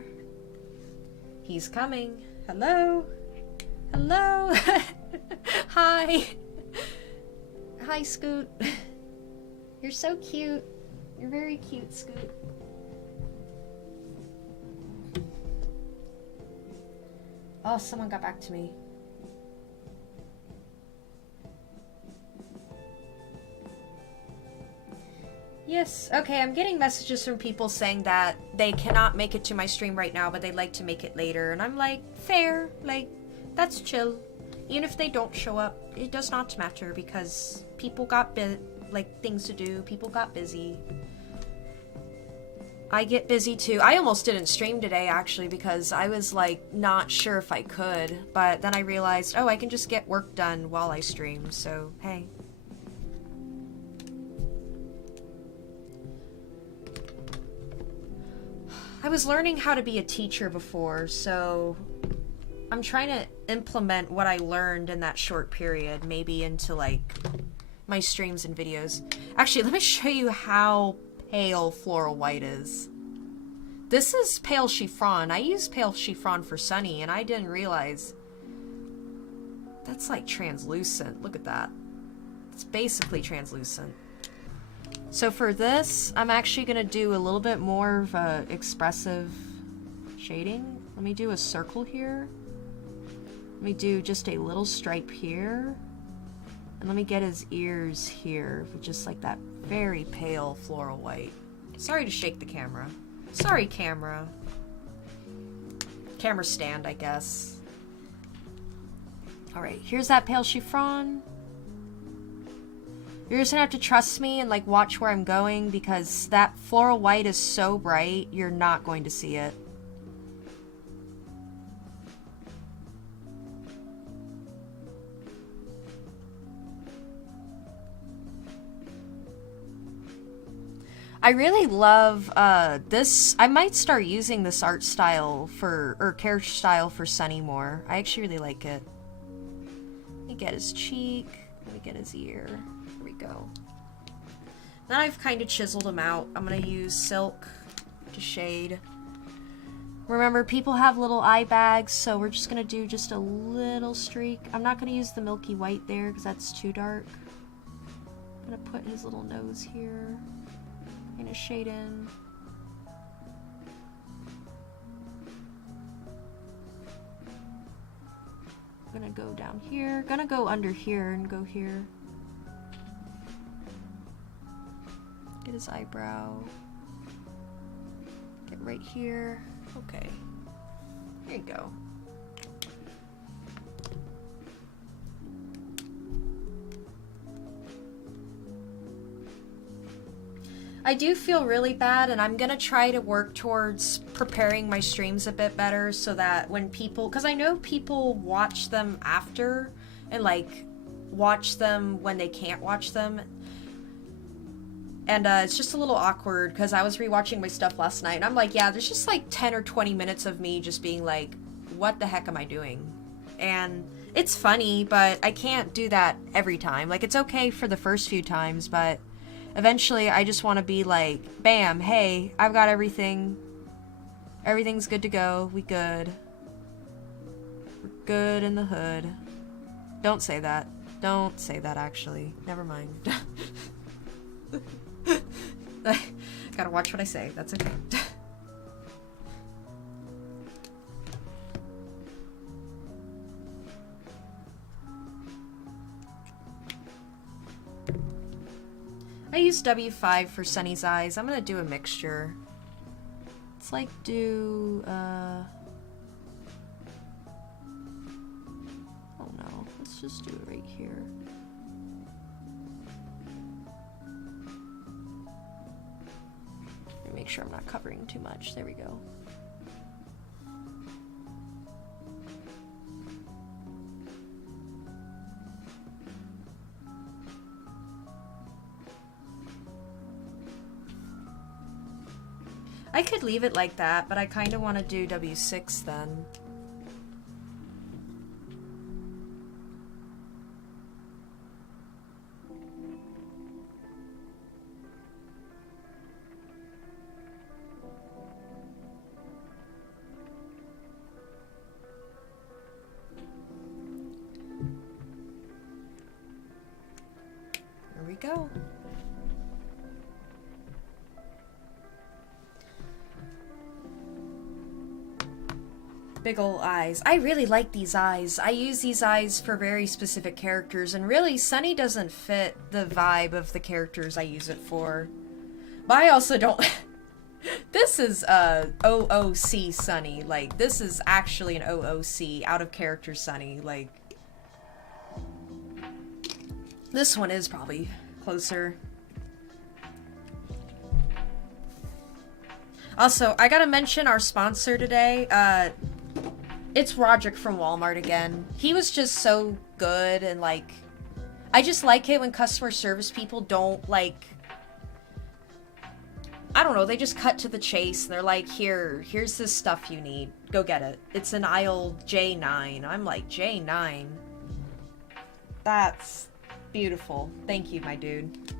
He's coming. Hello? Hello? Hi. Hi, Scoot. You're so cute. You're very cute, Scoot. Oh, someone got back to me. Yes, okay, I'm getting messages from people saying that they cannot make it to my stream right now, but they'd like to make it later. And I'm like, fair, like, that's chill. Even if they don't show up, it does not matter because people got things to do, people got busy. I get busy too. I almost didn't stream today actually because I was like not sure if I could, but then I realized, oh, I can just get work done while I stream, so hey. I was learning how to be a teacher before, so I'm trying to implement what I learned in that short period, maybe into like my streams and videos. Actually, let me show you how pale floral white is. This is pale chiffon. I use pale chiffon for Sunny, and I didn't realize that's like translucent. Look at that. It's basically translucent. So for this, I'm actually gonna do a little bit more of a expressive shading. Let me do a circle here. Let me do just a little stripe here. And let me get his ears here with just like that very pale floral white. Sorry to shake the camera. Sorry, camera. Camera stand, I guess. Alright, here's that pale chiffon. You're just gonna have to trust me and like watch where I'm going because that floral white is so bright, you're not going to see it. I really love this. I might start using this art style or character style for Sunny more. I actually really like it. Let me get his cheek. Let me get his ear. There we go. Then I've kind of chiseled him out. I'm going to use silk to shade. Remember, people have little eye bags, so we're just going to do just a little streak. I'm not going to use the milky white there because that's too dark. I'm going to put his little nose here. Gonna shade in. I'm gonna go down here. Gonna go under here and go here. Get his eyebrow. Get right here. Okay. There you go. I do feel really bad, and I'm gonna try to work towards preparing my streams a bit better so that when people, because I know people watch them after and like watch them when they can't watch them, and it's just a little awkward because I was rewatching my stuff last night and I'm like, yeah, there's just like 10 or 20 minutes of me just being like, what the heck am I doing? And it's funny, but I can't do that every time. Like, it's okay for the first few times, but eventually, I just want to be like, bam, hey, I've got everything. Everything's good to go. We good. We're good in the hood. Don't say that. Don't say that, actually. Never mind. Gotta watch what I say. That's okay. I use W5 for Sunny's eyes. I'm gonna do a mixture. Let's like do, oh no, let's just do it right here. Let me make sure I'm not covering too much. There we go. I could leave it like that, but I kind of want to do W6 then. Big ol' eyes. I really like these eyes. I use these eyes for very specific characters, and really, Sunny doesn't fit the vibe of the characters I use it for. But I also don't... This is, OOC Sunny. Like, this is actually an OOC, out-of-character Sunny. Like, this one is probably closer. Also, I gotta mention our sponsor today. It's Roderick from Walmart again. He was just so good, and like, I just like it when customer service people don't like, I don't know, they just cut to the chase and they're like, here's this stuff you need. Go get it. It's in aisle J9. I'm like, J9? That's beautiful. Thank you, my dude.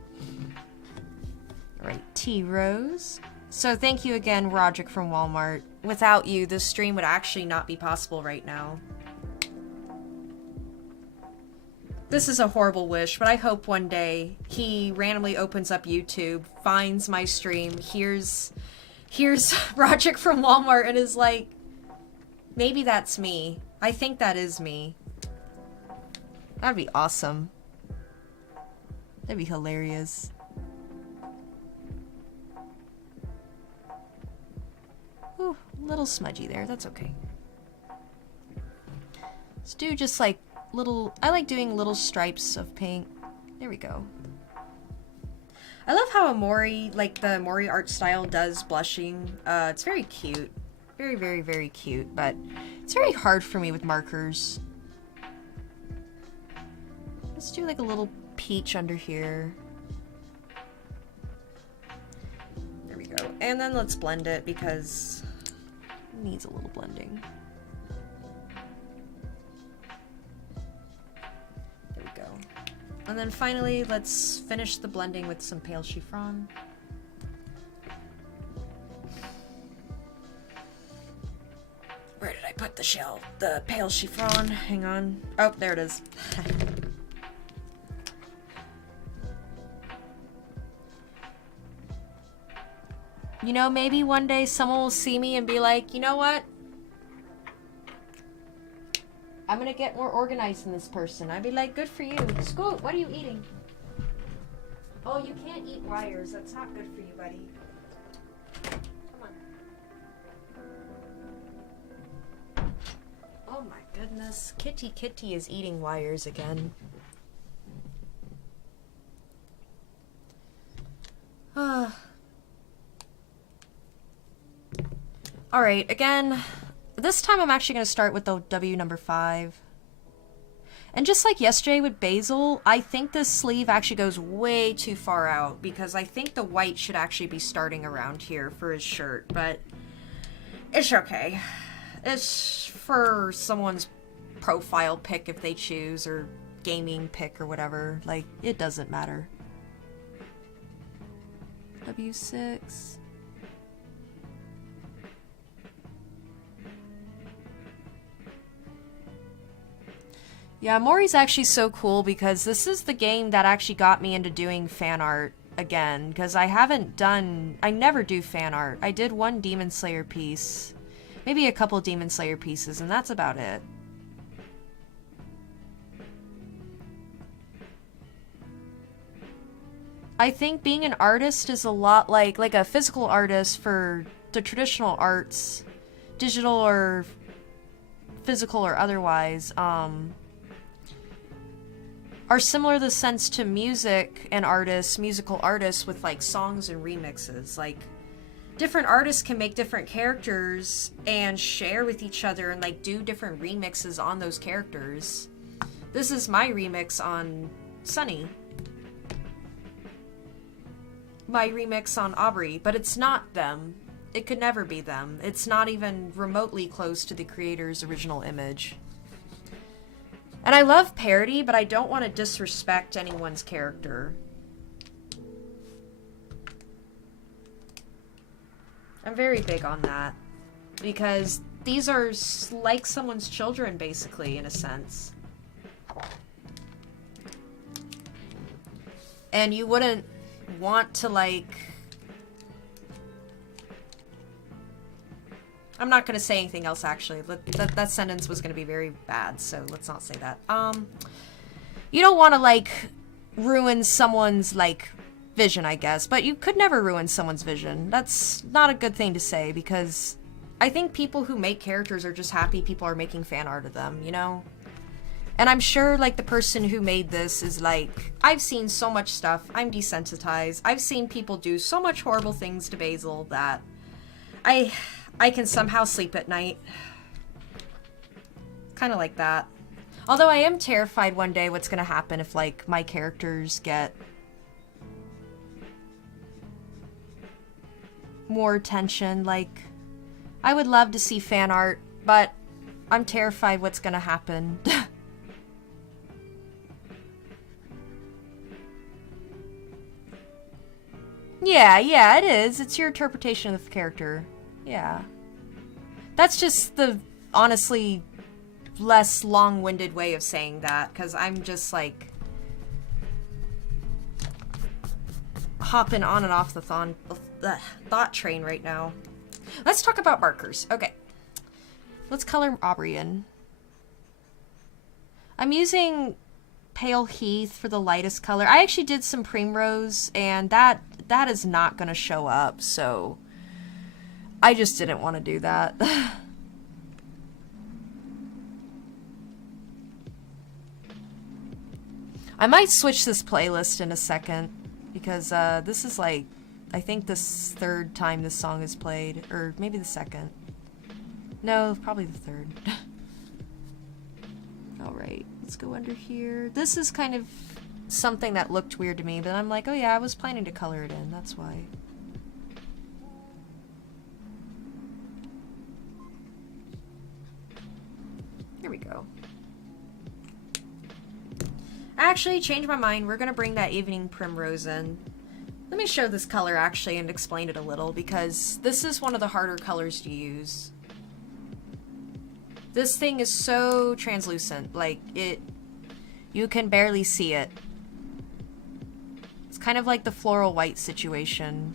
Alright, T-Rose. So thank you again, Roderick from Walmart. Without you, this stream would actually not be possible right now. This is a horrible wish, but I hope one day he randomly opens up YouTube, finds my stream, hears Roderick from Walmart, and is like, maybe that's me. I think that is me. That'd be awesome. That'd be hilarious. Ooh, a little smudgy there. That's okay. Let's do just like little... I like doing little stripes of paint. There we go. I love how Omori, like the Omori art style does blushing. It's very cute. Very, very, very cute, but it's very hard for me with markers. Let's do like a little peach under here. There we go. And then let's blend it because it needs a little blending. There we go. And then finally, let's finish the blending with some pale chiffon. Where did I put the pale chiffon? Hang on. Oh, there it is. You know, maybe one day someone will see me and be like, you know what? I'm gonna get more organized than this person. I'd be like, good for you. Scoot, what are you eating? Oh, you can't eat wires. That's not good for you, buddy. Come on. Oh my goodness. Kitty is eating wires again. Alright, again, this time I'm actually going to start with the W number 5. And just like yesterday with Basil, I think this sleeve actually goes way too far out, because I think the white should actually be starting around here for his shirt, but it's okay. It's for someone's profile pic if they choose, or gaming pic or whatever. Like, it doesn't matter. W6... Yeah, Omori's actually so cool because this is the game that actually got me into doing fan art again, because I never do fan art. I did one Demon Slayer piece, maybe a couple Demon Slayer pieces, and that's about it. I think being an artist is a lot like a physical artist for the traditional arts, digital or physical or otherwise, are similar in the sense to music and artists, musical artists with like songs and remixes. Like, different artists can make different characters and share with each other and like do different remixes on those characters. This is my remix on Sunny. My remix on Aubrey, but it's not them. It could never be them. It's not even remotely close to the creator's original image. And I love parody, but I don't want to disrespect anyone's character. I'm very big on that. Because these are like someone's children, basically, in a sense. And you wouldn't want to, like... I'm not gonna say anything else, actually. That sentence was gonna be very bad, so let's not say that. You don't want to, like, ruin someone's, like, vision, I guess. But you could never ruin someone's vision. That's not a good thing to say, because I think people who make characters are just happy people are making fan art of them, you know? And I'm sure, like, the person who made this is like, I've seen so much stuff, I'm desensitized, I've seen people do so much horrible things to Basil that I can somehow sleep at night. Kind of like that. Although I am terrified one day what's gonna happen if, like, my characters get more attention. Like, I would love to see fan art, but I'm terrified what's gonna happen. Yeah, it is. It's your interpretation of the character. Yeah. That's just the, honestly, less long-winded way of saying that, because I'm just, like, hopping on and off the thought train right now. Let's talk about markers. Okay. Let's color Aubrey in. I'm using Pale Heath for the lightest color. I actually did some Primrose, and that is not going to show up, so I just didn't want to do that. I might switch this playlist in a second, because this is, like, I think this third time this song is played, or maybe the second. No, probably the third. Alright, let's go under here. This is kind of something that looked weird to me, but I'm like, oh yeah, I was planning to color it in, that's why. Here we go. I actually changed my mind. We're gonna bring that Evening Primrose in. Let me show this color actually and explain it a little, because this is one of the harder colors to use. This thing is so translucent, like you can barely see it. It's kind of like the floral white situation,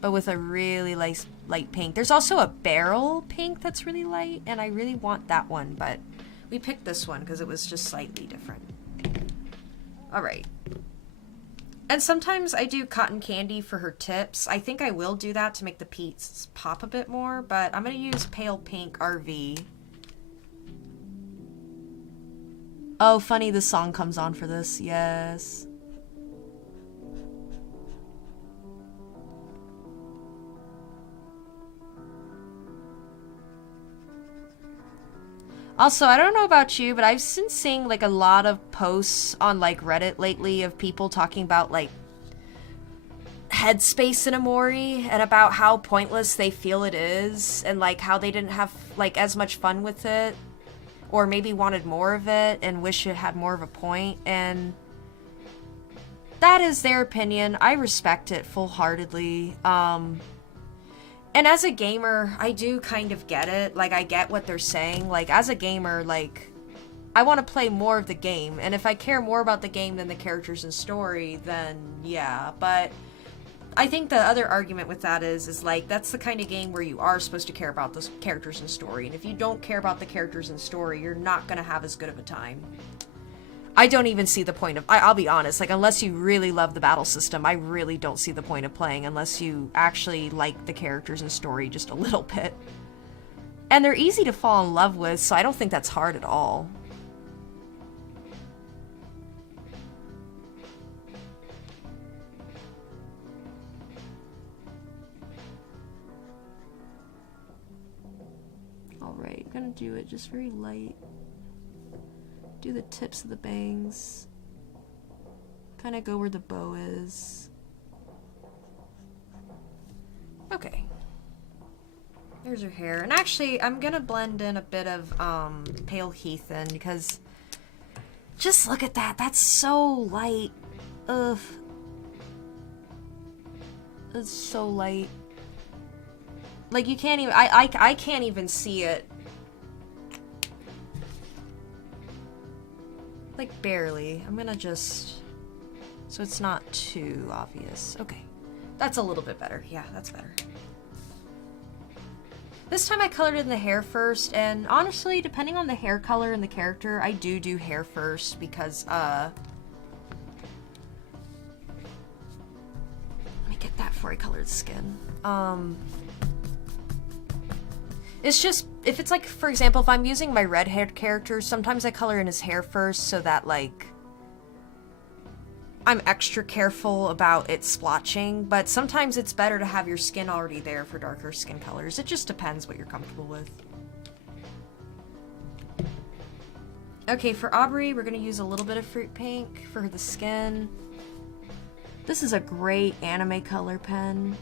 but with a really light pink. There's also a barrel pink that's really light, and I really want that one, but we picked this one because it was just slightly different. Alright. And sometimes I do cotton candy for her tips. I think I will do that to make the peats pop a bit more, but I'm going to use Pale Pink RV. Oh, funny, the song comes on for this. Yes. Also, I don't know about you, but I've been seeing, like, a lot of posts on, like, Reddit lately of people talking about, like, headspace in Omori and about how pointless they feel it is, and, like, how they didn't have, like, as much fun with it, or maybe wanted more of it and wish it had more of a point, and that is their opinion. I respect it full-heartedly. And as a gamer, I do kind of get it. Like, I get what they're saying. Like, as a gamer, like, I want to play more of the game. And if I care more about the game than the characters and story, then yeah. But I think the other argument with that is like, that's the kind of game where you are supposed to care about the characters and story. And if you don't care about the characters and story, you're not going to have as good of a time. I don't even see the point of, I'll be honest, like, unless you really love the battle system, I really don't see the point of playing unless you actually like the characters and story just a little bit. And they're easy to fall in love with, so I don't think that's hard at all. Alright, I'm gonna do it just very light. Do the tips of the bangs. Kind of go where the bow is. Okay. There's her hair. And actually, I'm gonna blend in a bit of Pale Heath in, because just look at that. That's so light. Ugh. It's so light. Like, you can't even, I can't even see it. Like, barely. I'm gonna just, so it's not too obvious. Okay. That's a little bit better. Yeah, that's better. This time I colored in the hair first, and honestly, depending on the hair color and the character, I do hair first because, let me get that before I colored skin. It's just, if it's like, for example, if I'm using my red-haired character, sometimes I color in his hair first so that, like, I'm extra careful about it splotching, but sometimes it's better to have your skin already there for darker skin colors. It just depends what you're comfortable with. Okay, for Omori, we're gonna use a little bit of fruit pink for the skin. This is a great anime color pen.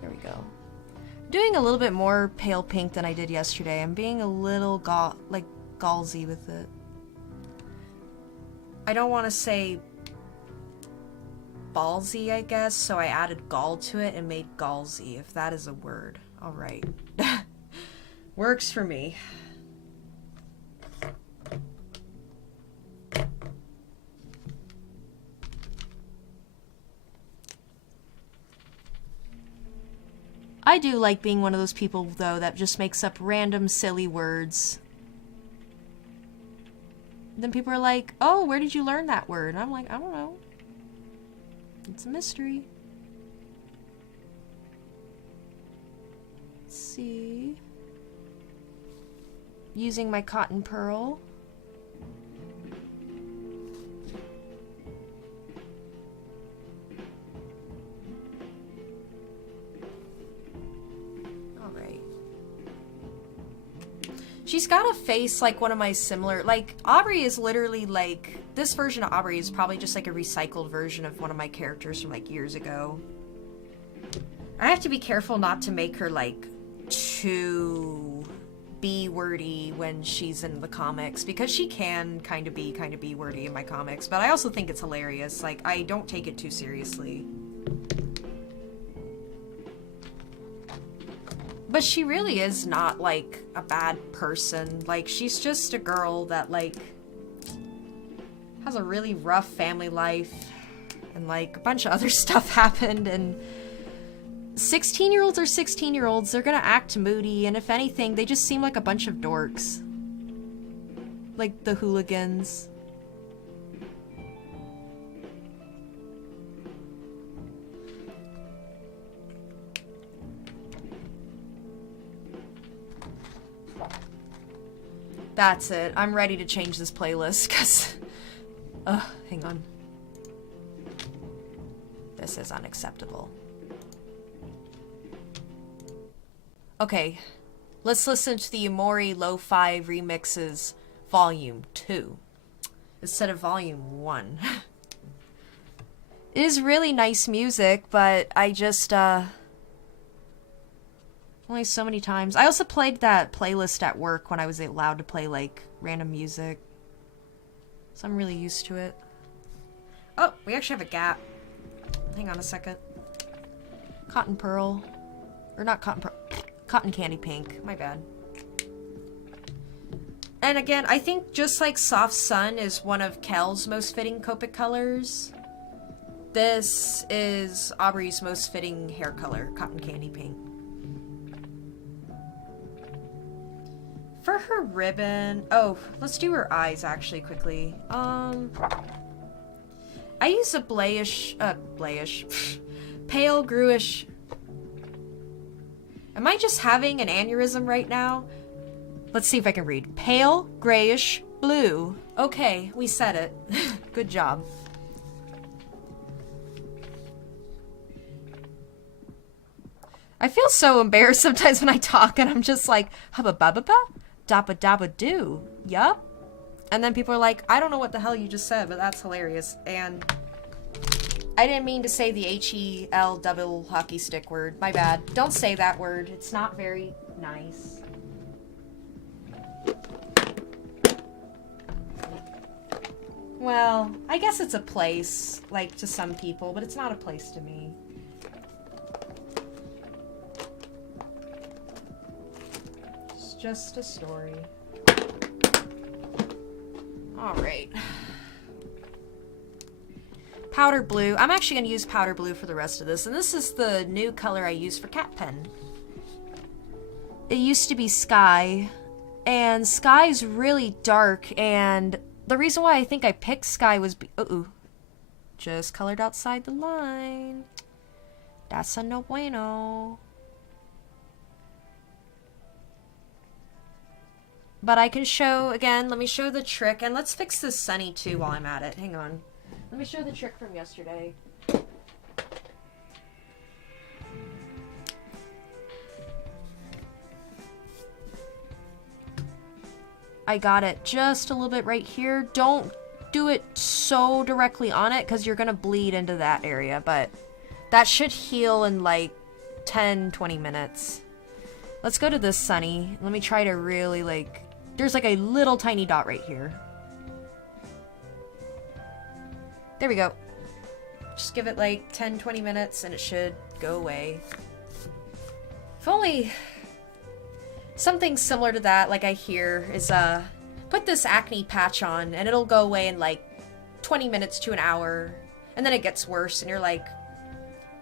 There we go. Doing a little bit more pale pink than I did yesterday. I'm being a little gauzy with it. I don't want to say ballsy, I guess, so I added gall to it and made gallsy, if that is a word. Alright. Works for me. I do like being one of those people, though, that just makes up random silly words. Then people are like, oh, where did you learn that word? And I'm like, I don't know. It's a mystery. Let's see. Using my cotton pearl. She's got a face like one of my similar, like, Omori is literally like, this version of Omori is probably just like a recycled version of one of my characters from like years ago. I have to be careful not to make her like too B-wordy when she's in the comics, because she can kind of be B-wordy in my comics, but I also think it's hilarious. Like, I don't take it too seriously. But she really is not, like, a bad person. Like, she's just a girl that, like, has a really rough family life. And, like, a bunch of other stuff happened. And 16-year-olds are 16-year-olds. They're gonna act moody. And if anything, they just seem like a bunch of dorks. Like, the hooligans. That's it. I'm ready to change this playlist, because... hang on. This is unacceptable. Okay. Let's listen to the Omori Lo-Fi Remixes Volume 2. Instead of Volume 1. It is really nice music, but I just, only so many times. I also played that playlist at work when I was allowed to play, like, random music. So I'm really used to it. Oh, we actually have a gap. Hang on a second. Cotton Pearl. Or not Cotton Pearl. Cotton Candy Pink. My bad. And again, I think just like Soft Sun is one of Kel's most fitting Copic colors, this is Aubrey's most fitting hair color, Cotton Candy Pink. For her ribbon... Oh, let's do her eyes, actually, quickly. I use a pale gruish... Am I just having an aneurysm right now? Let's see if I can read. Pale, grayish, blue. Okay, we said it. Good job. I feel so embarrassed sometimes when I talk and I'm just like, hubba bubba ba? Dabba dabba do. Yup. And then people are like, I don't know what the hell you just said, but that's hilarious. And I didn't mean to say the H-E-L double hockey stick word. My bad. Don't say that word. It's not very nice. Well, I guess it's a place, like, to some people, but it's not a place to me. It's just a story. Alright. Powder blue. I'm actually going to use powder blue for the rest of this. And this is the new color I use for cat pen. It used to be Sky. And Sky's really dark. And the reason why I think I picked Sky was... Just colored outside the line. That's a no bueno. But I can show, again, let me show the trick. And let's fix this sunny too while I'm at it. Hang on. Let me show the trick from yesterday. I got it just a little bit right here. Don't do it so directly on it because you're going to bleed into that area. But that should heal in like 10-20 minutes. Let's go to this sunny. Let me try to really like... There's like a little tiny dot right here. There we go. Just give it like 10-20 minutes and it should go away. If only something similar to that, like I hear, is put this acne patch on and it'll go away in like 20 minutes to an hour. And then it gets worse and you're like,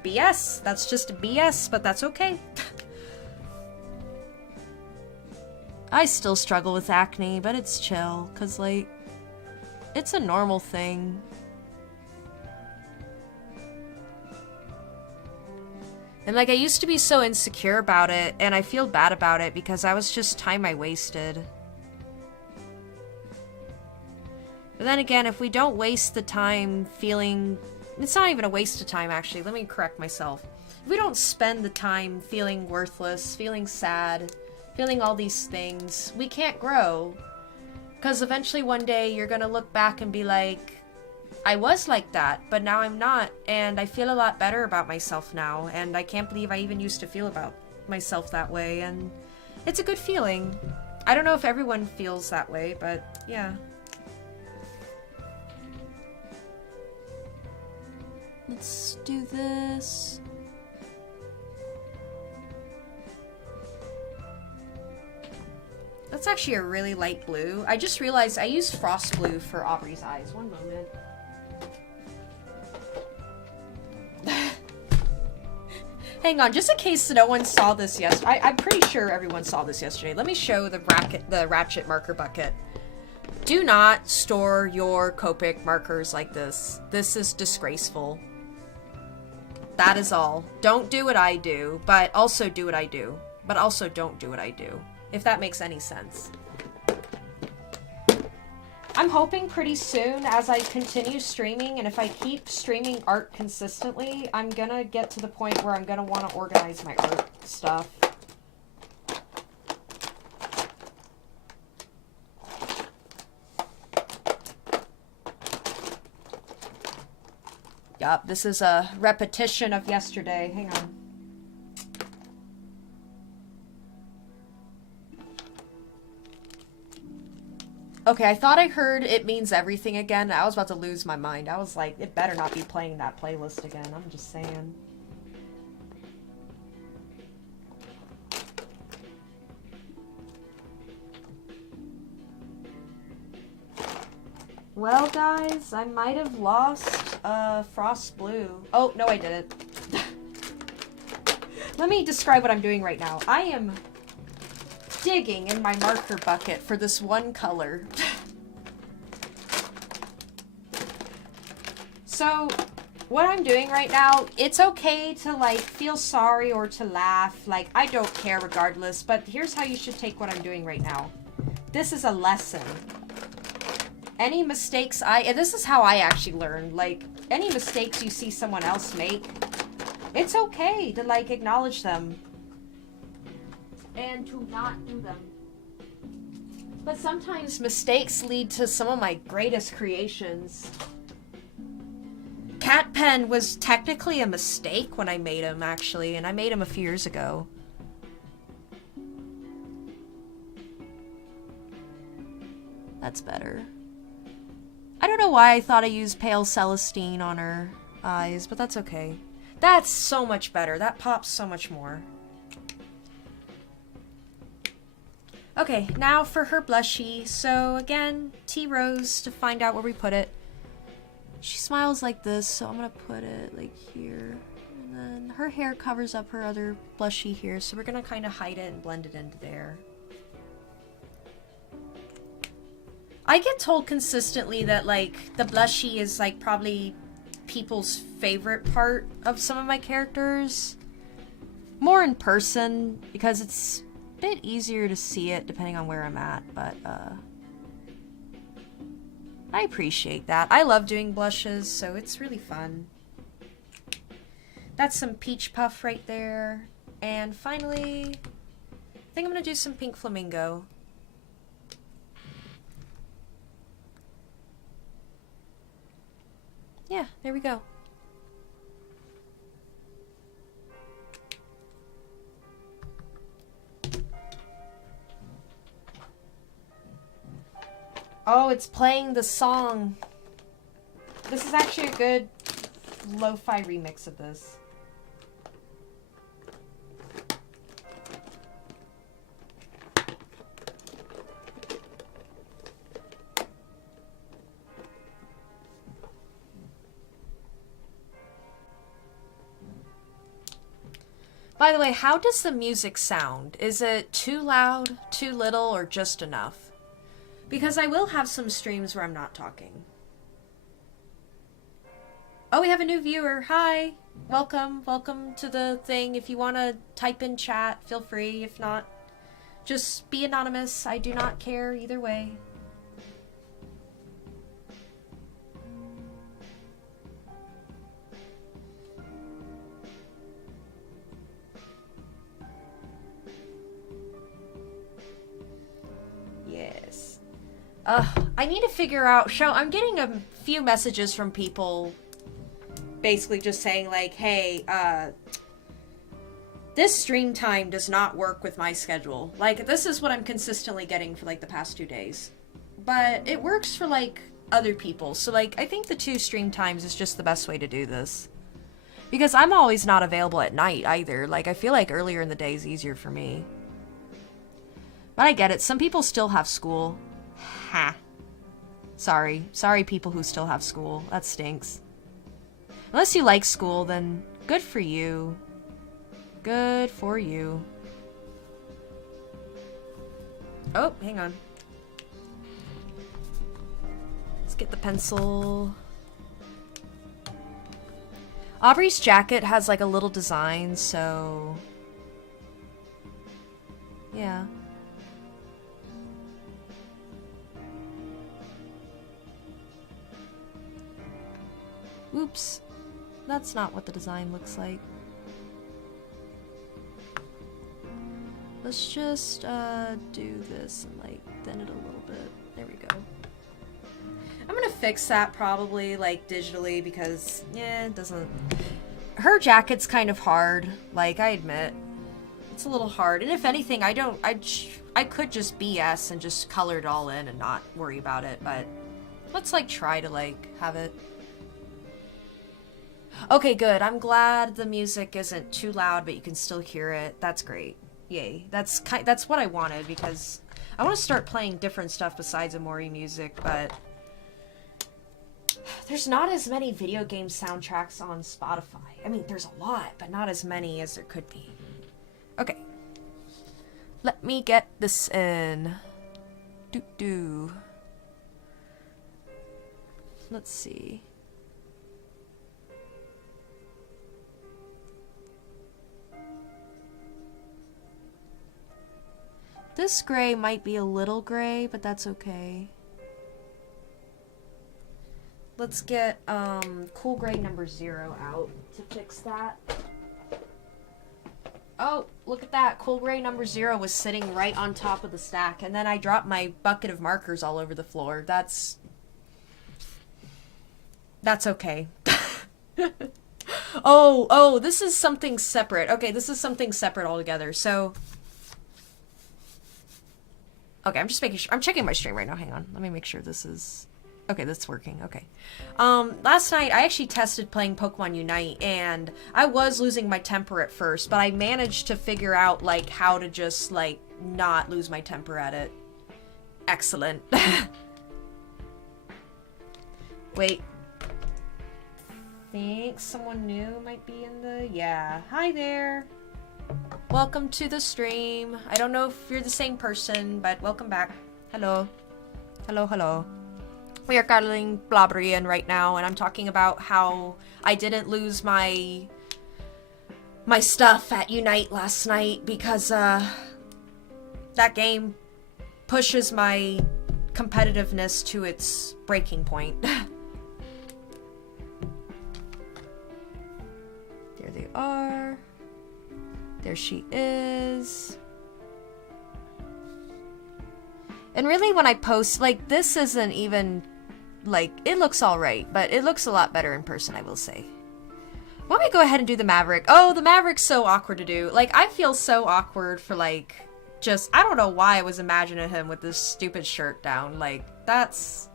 BS. That's just a BS, but that's okay. I still struggle with acne, but it's chill, because, like, it's a normal thing. And, like, I used to be so insecure about it, and I feel bad about it, because I was just time I wasted. But then again, if we don't waste the time feeling... It's not even a waste of time, actually. Let me correct myself. If we don't spend the time feeling worthless, feeling sad... feeling all these things, we can't grow. Because eventually one day you're gonna look back and be like, I was like that, but now I'm not, and I feel a lot better about myself now, and I can't believe I even used to feel about myself that way, and it's a good feeling. I don't know if everyone feels that way, but yeah. Let's do this. That's actually a really light blue. I just realized I used frost blue for Aubrey's eyes. One moment. Hang on, just in case no one saw this yesterday. I'm pretty sure everyone saw this yesterday. Let me show the ratchet marker bucket. Do not store your Copic markers like this. This is disgraceful. That is all. Don't do what I do, but also do what I do. But also don't do what I do. If that makes any sense. I'm hoping pretty soon, as I continue streaming, and if I keep streaming art consistently, I'm gonna get to the point where I'm gonna want to organize my art stuff. Yup, this is a repetition of yesterday. Hang on. Okay, I thought I heard It Means Everything again. I was about to lose my mind. I was like, it better not be playing that playlist again. I'm just saying. Well, guys, I might have lost Frost Blue. Oh, no, I didn't. Let me describe what I'm doing right now. I am digging in my marker bucket for this one color. So, what I'm doing right now, it's okay to, like, feel sorry or to laugh. Like, I don't care regardless, but here's how you should take what I'm doing right now. This is a lesson. Any mistakes and this is how I actually learn. Like, any mistakes you see someone else make, it's okay to, like, acknowledge them. And to not do them. But sometimes mistakes lead to some of my greatest creations. Cat Pen was technically a mistake when I made him, actually, and I made him a few years ago. That's better. I don't know why I thought I used Pale Celestine on her eyes, but that's okay. That's so much better. That pops so much more. Okay, now for her blushy. So again, T Rose to find out where we put it. She smiles like this, so I'm gonna put it like here. And then her hair covers up her other blushy here, so we're gonna kind of hide it and blend it into there. I get told consistently that like the blushy is like probably people's favorite part of some of my characters. More in person, because it's a bit easier to see it depending on where I'm at, but I appreciate that. I love doing blushes, so it's really fun. That's some peach puff right there. And finally, I think I'm gonna do some pink flamingo. Yeah, there we go. Oh, it's playing the song. This is actually a good lo-fi remix of this. By the way, how does the music sound? Is it too loud, too little, or just enough? Because I will have some streams where I'm not talking. Oh, we have a new viewer. Hi. Welcome. Welcome to the thing. If you want to type in chat, feel free. If not, just be anonymous. I do not care either way. Yes. I need to figure out... I'm getting a few messages from people basically just saying, like, hey, this stream time does not work with my schedule. Like, this is what I'm consistently getting for, like, the past 2 days. But it works for, like, other people. So, like, I think the 2 stream times is just the best way to do this. Because I'm always not available at night, either. Like, I feel like earlier in the day is easier for me. But I get it. Some people still have school. Ha. Sorry. Sorry, people who still have school. That stinks. Unless you like school, then good for you. Good for you. Oh, hang on. Let's get the pencil. Aubrey's jacket has like a little design, so... yeah. Oops. That's not what the design looks like. Let's just do this and like thin it a little bit. There we go. I'm gonna fix that probably like digitally because yeah, it doesn't... Her jacket's kind of hard, like I admit. It's a little hard, and if anything, I could just BS and just color it all in and not worry about it, but let's like try to like have it. Okay, good. I'm glad the music isn't too loud, but you can still hear it. That's great. Yay. That's what I wanted, because I want to start playing different stuff besides Omori music, but there's not as many video game soundtracks on Spotify. I mean, there's a lot, but not as many as there could be. Okay. Let me get this in. Doo-doo. Let's see. This gray might be a little gray, but that's okay. Let's get cool gray number 0 out to fix that. Oh, look at that. Cool gray number 0 was sitting right on top of the stack, and then I dropped my bucket of markers all over the floor. That's okay. Oh, this is something separate. Okay, this is something separate altogether. So, okay, I'm just making sure. I'm checking my stream right now. Hang on. Let me make sure this is... Okay, that's working. Okay. Last night, I actually tested playing Pokemon Unite, and I was losing my temper at first, but I managed to figure out, like, how to just, like, not lose my temper at it. Excellent. Wait. Think someone new might be in the... Yeah. Hi there. Welcome to the stream. I don't know if you're the same person, but welcome back. Hello. Hello, hello. We are cuddling Blobberian right now, and I'm talking about how I didn't lose my stuff at Unite last night because that game pushes my competitiveness to its breaking point. There they are. There she is. And really when I post, like, this isn't even, like, it looks alright, but it looks a lot better in person, I will say. Why don't we go ahead and do the Maverick? Oh, the Maverick's so awkward to do. Like, I feel so awkward for, like, just, I don't know why I was imagining him with this stupid shirt down. Like, that's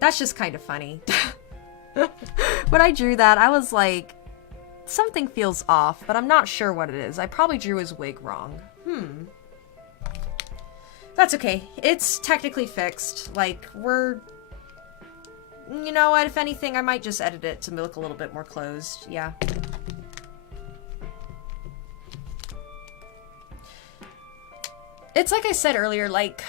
just kind of funny. When I drew that, I was like, something feels off, but I'm not sure what it is. I probably drew his wig wrong. That's okay. It's technically fixed. Like, we're... You know what? If anything, I might just edit it to look a little bit more closed. Yeah. It's like I said earlier, like...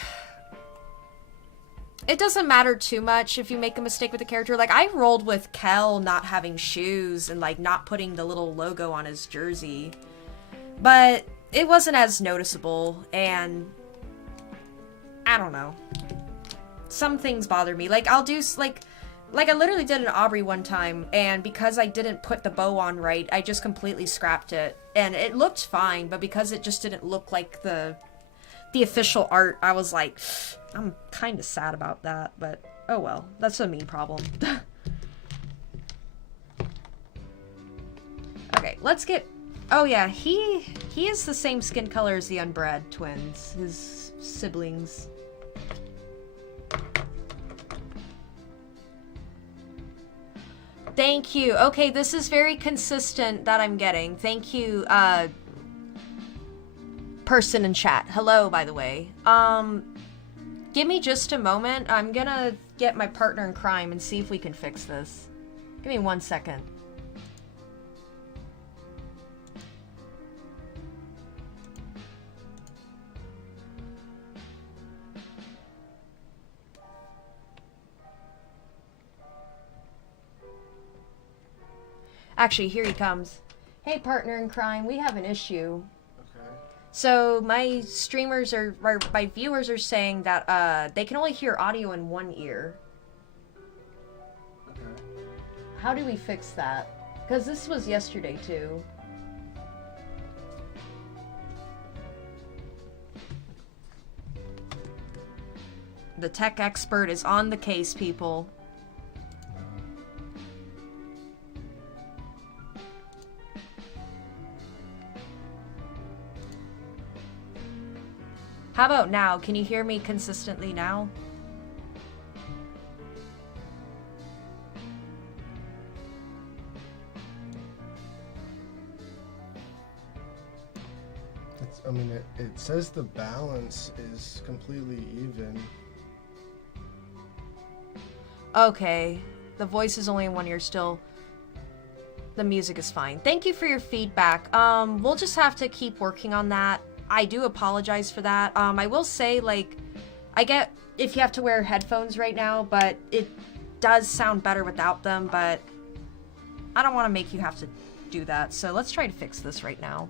It doesn't matter too much if you make a mistake with the character. Like, I rolled with Kel not having shoes and, like, not putting the little logo on his jersey. But it wasn't as noticeable, and... I don't know. Some things bother me. Like, I'll do, like I literally did an Aubrey one time, and because I didn't put the bow on right, I just completely scrapped it. And it looked fine, but because it just didn't look like the official art, I was like, I'm kind of sad about that, but oh well. That's a me problem. Okay, let's get... Oh yeah, he is the same skin color as the Unbred twins, his siblings. Thank you. Okay, this is very consistent that I'm getting. Thank you, person in chat. Hello, by the way. Give me just a moment. I'm gonna get my partner in crime and see if we can fix this. Give me 1 second. Actually, here he comes. Hey, partner in crime, we have an issue. Okay. So my streamers or my viewers are saying that they can only hear audio in one ear. Okay. How do we fix that? Because this was yesterday too. The tech expert is on the case, people. How about now? Can you hear me consistently now? I mean, it says the balance is completely even. Okay. The voice is only in one ear still. The music is fine. Thank you for your feedback. We'll just have to keep working on that. I do apologize for that. I will say, like, I get if you have to wear headphones right now, but it does sound better without them, but I don't want to make you have to do that, so let's try to fix this right now.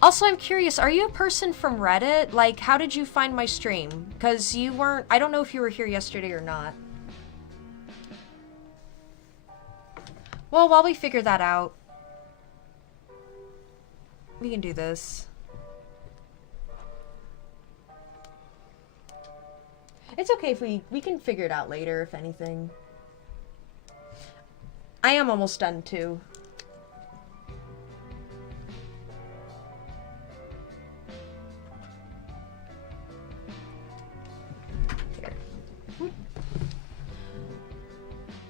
Also, I'm curious, are you a person from Reddit? Like, how did you find my stream? Because you weren't... I don't know if you were here yesterday or not. Well, while we figure that out, we can do this. It's okay if we can figure it out later, if anything. I am almost done, too. Here.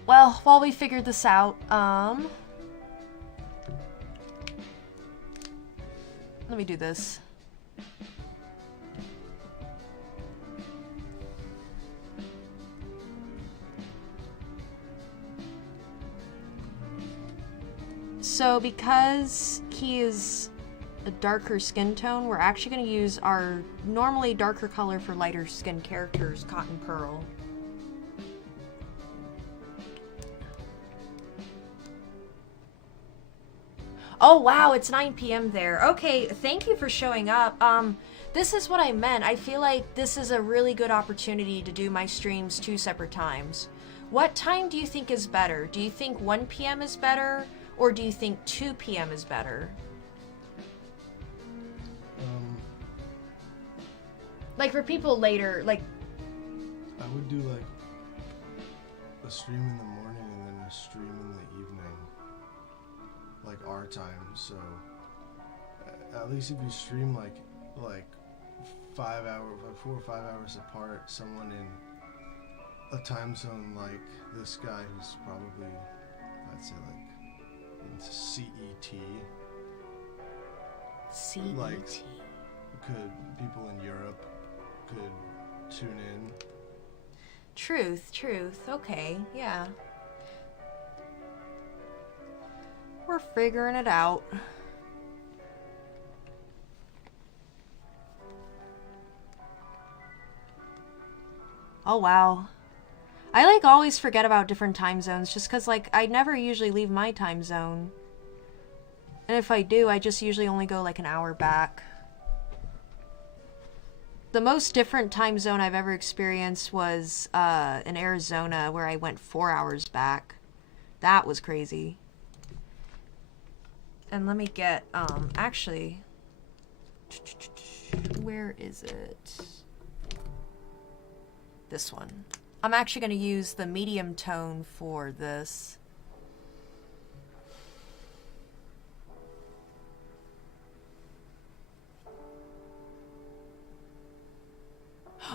Well, while we figure this out, Let me do this. So because he is a darker skin tone, we're actually going to use our normally darker color for lighter skin characters, Cotton Pearl. Oh wow, it's 9 p.m. there. Okay, thank you for showing up. This is what I meant. I feel like this is a really good opportunity to do my streams 2 separate times. What time do you think is better? Do you think 1 p.m. is better? Or do you think 2 p.m. is better? Like for people later, like... I would do like a stream in the morning and then a stream in the evening. Like our time, so at least if you stream like 5 hours, like 4 or 5 hours apart, someone in a time zone like this guy who's probably, I'd say like CET. CET. Like, people in Europe could tune in. Truth. Okay, yeah. We're figuring it out. Oh wow. I like always forget about different time zones just cause like I never usually leave my time zone. And if I do, I just usually only go like an hour back. The most different time zone I've ever experienced was in Arizona where I went 4 hours back. That was crazy. And let me get, actually, where is it? This one. I'm actually going to use the medium tone for this.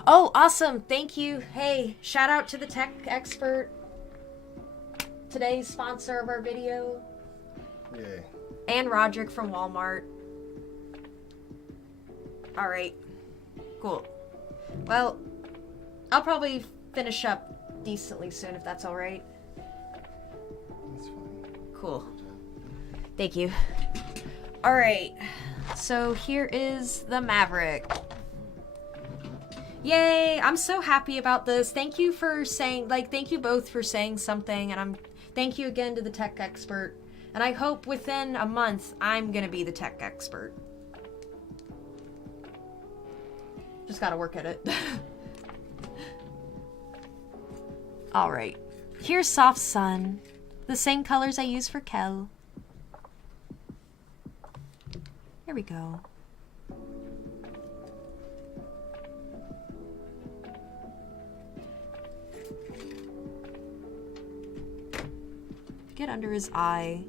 Oh, awesome. Thank you. Hey, shout out to the tech expert. Today's sponsor of our video. Yay. And Roderick from Walmart. Alright. Cool. Well, I'll probably finish up decently soon if that's alright. That's fine. Cool. Thank you. Alright. So here is the Maverick. Yay! I'm so happy about this. Thank you for saying, thank you both for saying something, and thank you again to the tech expert. And I hope within a month, I'm gonna be the tech expert. Just gotta work at it. Alright. Here's Soft Sun. The same colors I use for Kel. Here we go. Get under his eye.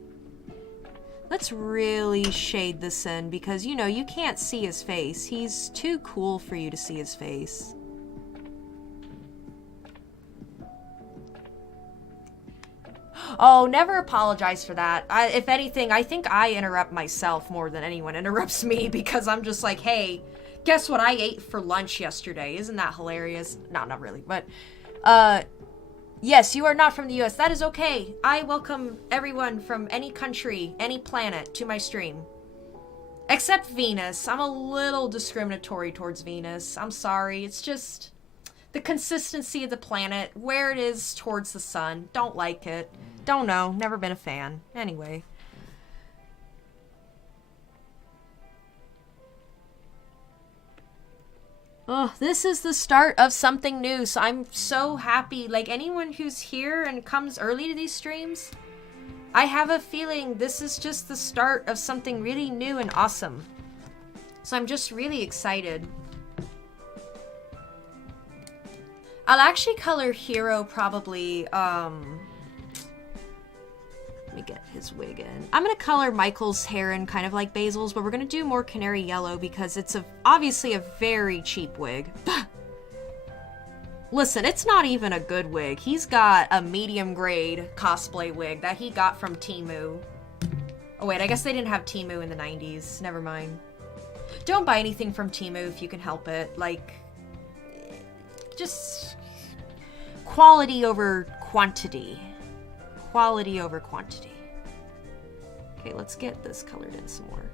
Let's really shade this in because, you know, you can't see his face. He's too cool for you to see his face. Oh, never apologize for that. If anything, I think I interrupt myself more than anyone interrupts me because I'm just like, hey, guess what I ate for lunch yesterday? Isn't that hilarious? No, not really, but, yes, you are not from the US. That is okay. I welcome everyone from any country, any planet to my stream. Except Venus. I'm a little discriminatory towards Venus. I'm sorry. It's just the consistency of the planet, where it is towards the sun. Don't like it. Don't know. Never been a fan. Anyway. Oh, this is the start of something new, so I'm so happy. Like, anyone who's here and comes early to these streams, I have a feeling this is just the start of something really new and awesome. So I'm just really excited. I'll actually color Hero probably, let me get his wig in. I'm gonna color Michael's hair in kind of like Basil's, but we're gonna do more canary yellow because it's obviously a very cheap wig. Listen, it's not even a good wig. He's got a medium grade cosplay wig that he got from Temu. Oh wait, I guess they didn't have Temu in the 90s. Never mind. Don't buy anything from Temu if you can help it. Like, just quality over quantity. Quality over quantity. Okay, let's get this colored in some more.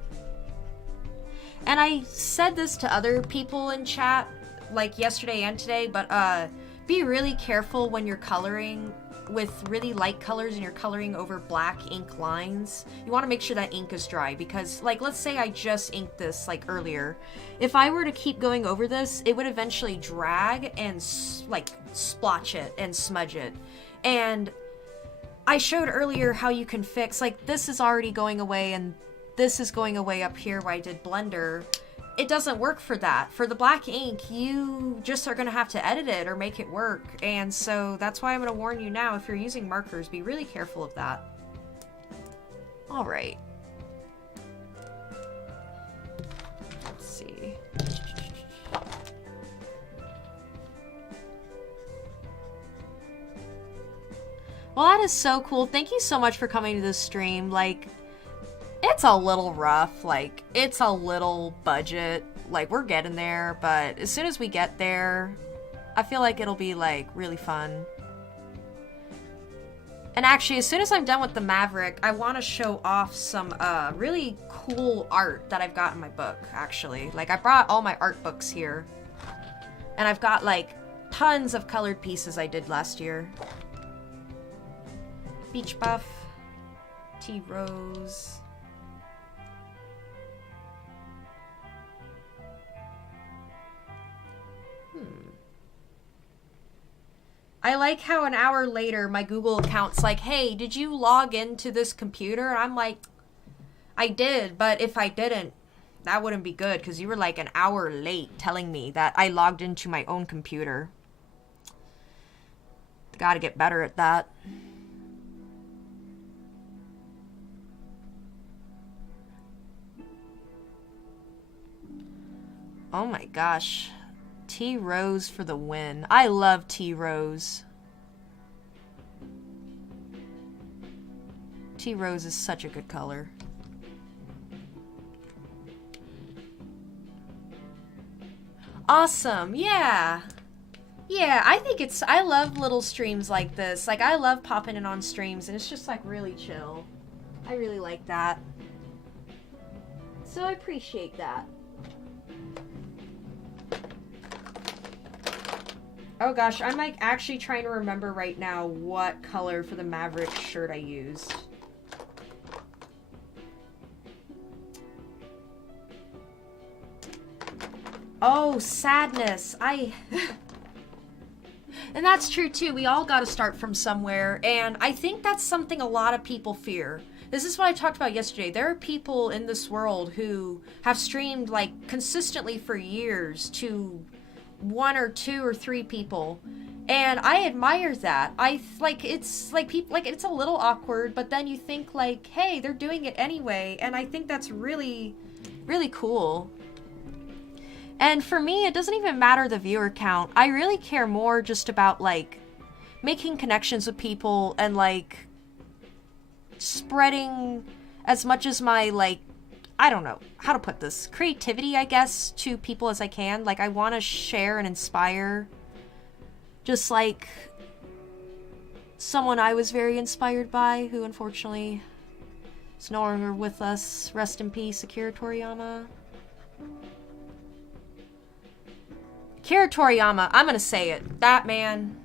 And I said this to other people in chat, like yesterday and today, but be really careful when you're coloring with really light colors and you're coloring over black ink lines. You want to make sure that ink is dry because, like, let's say I just inked this like earlier. If I were to keep going over this, it would eventually drag and like splotch it and smudge it. And I showed earlier how you can fix, like, this is already going away and this is going away up here where I did Blender. It doesn't work for that. For the black ink, you just are going to have to edit it or make it work. And so that's why I'm going to warn you now, if you're using markers, be really careful of that. All right. Let's see. Well, that is so cool. Thank you so much for coming to this stream. Like, it's a little rough, like, it's a little budget, like, we're getting there, but as soon as we get there, I feel like it'll be, like, really fun. And actually, as soon as I'm done with the Maverick, I want to show off some, really cool art that I've got in my book, actually. Like, I brought all my art books here, and I've got, like, tons of colored pieces I did last year. Beach Buff, Tea Rose... I like how an hour later my Google account's like, hey, did you log into this computer? And I'm like, I did, but if I didn't, that wouldn't be good because you were like an hour late telling me that I logged into my own computer. Gotta get better at that. Oh my gosh. Tea Rose for the win. I love Tea Rose. Tea Rose is such a good color. Awesome, yeah. Yeah, I think I love little streams like this. Like, I love popping in on streams, and it's just, like, really chill. I really like that. So I appreciate that. Oh gosh, I'm like actually trying to remember right now what color for the Maverick shirt I used. Oh, sadness. And that's true too. We all got to start from somewhere. And I think that's something a lot of people fear. This is what I talked about yesterday. There are people in this world who have streamed like consistently for years to 1 or 2 or 3 people, and I admire that. It's like people, like, it's a little awkward, but then you think like, hey, they're doing it anyway, and I think that's really, really cool. And for me, it doesn't even matter the viewer count. I really care more just about like making connections with people and like spreading as much as my, like, I don't know how to put this, creativity, I guess, to people as I can. Like, I want to share and inspire. Just like someone I was very inspired by, who unfortunately is no longer with us. Rest in peace, Akira Toriyama. Akira Toriyama, I'm gonna say it. That man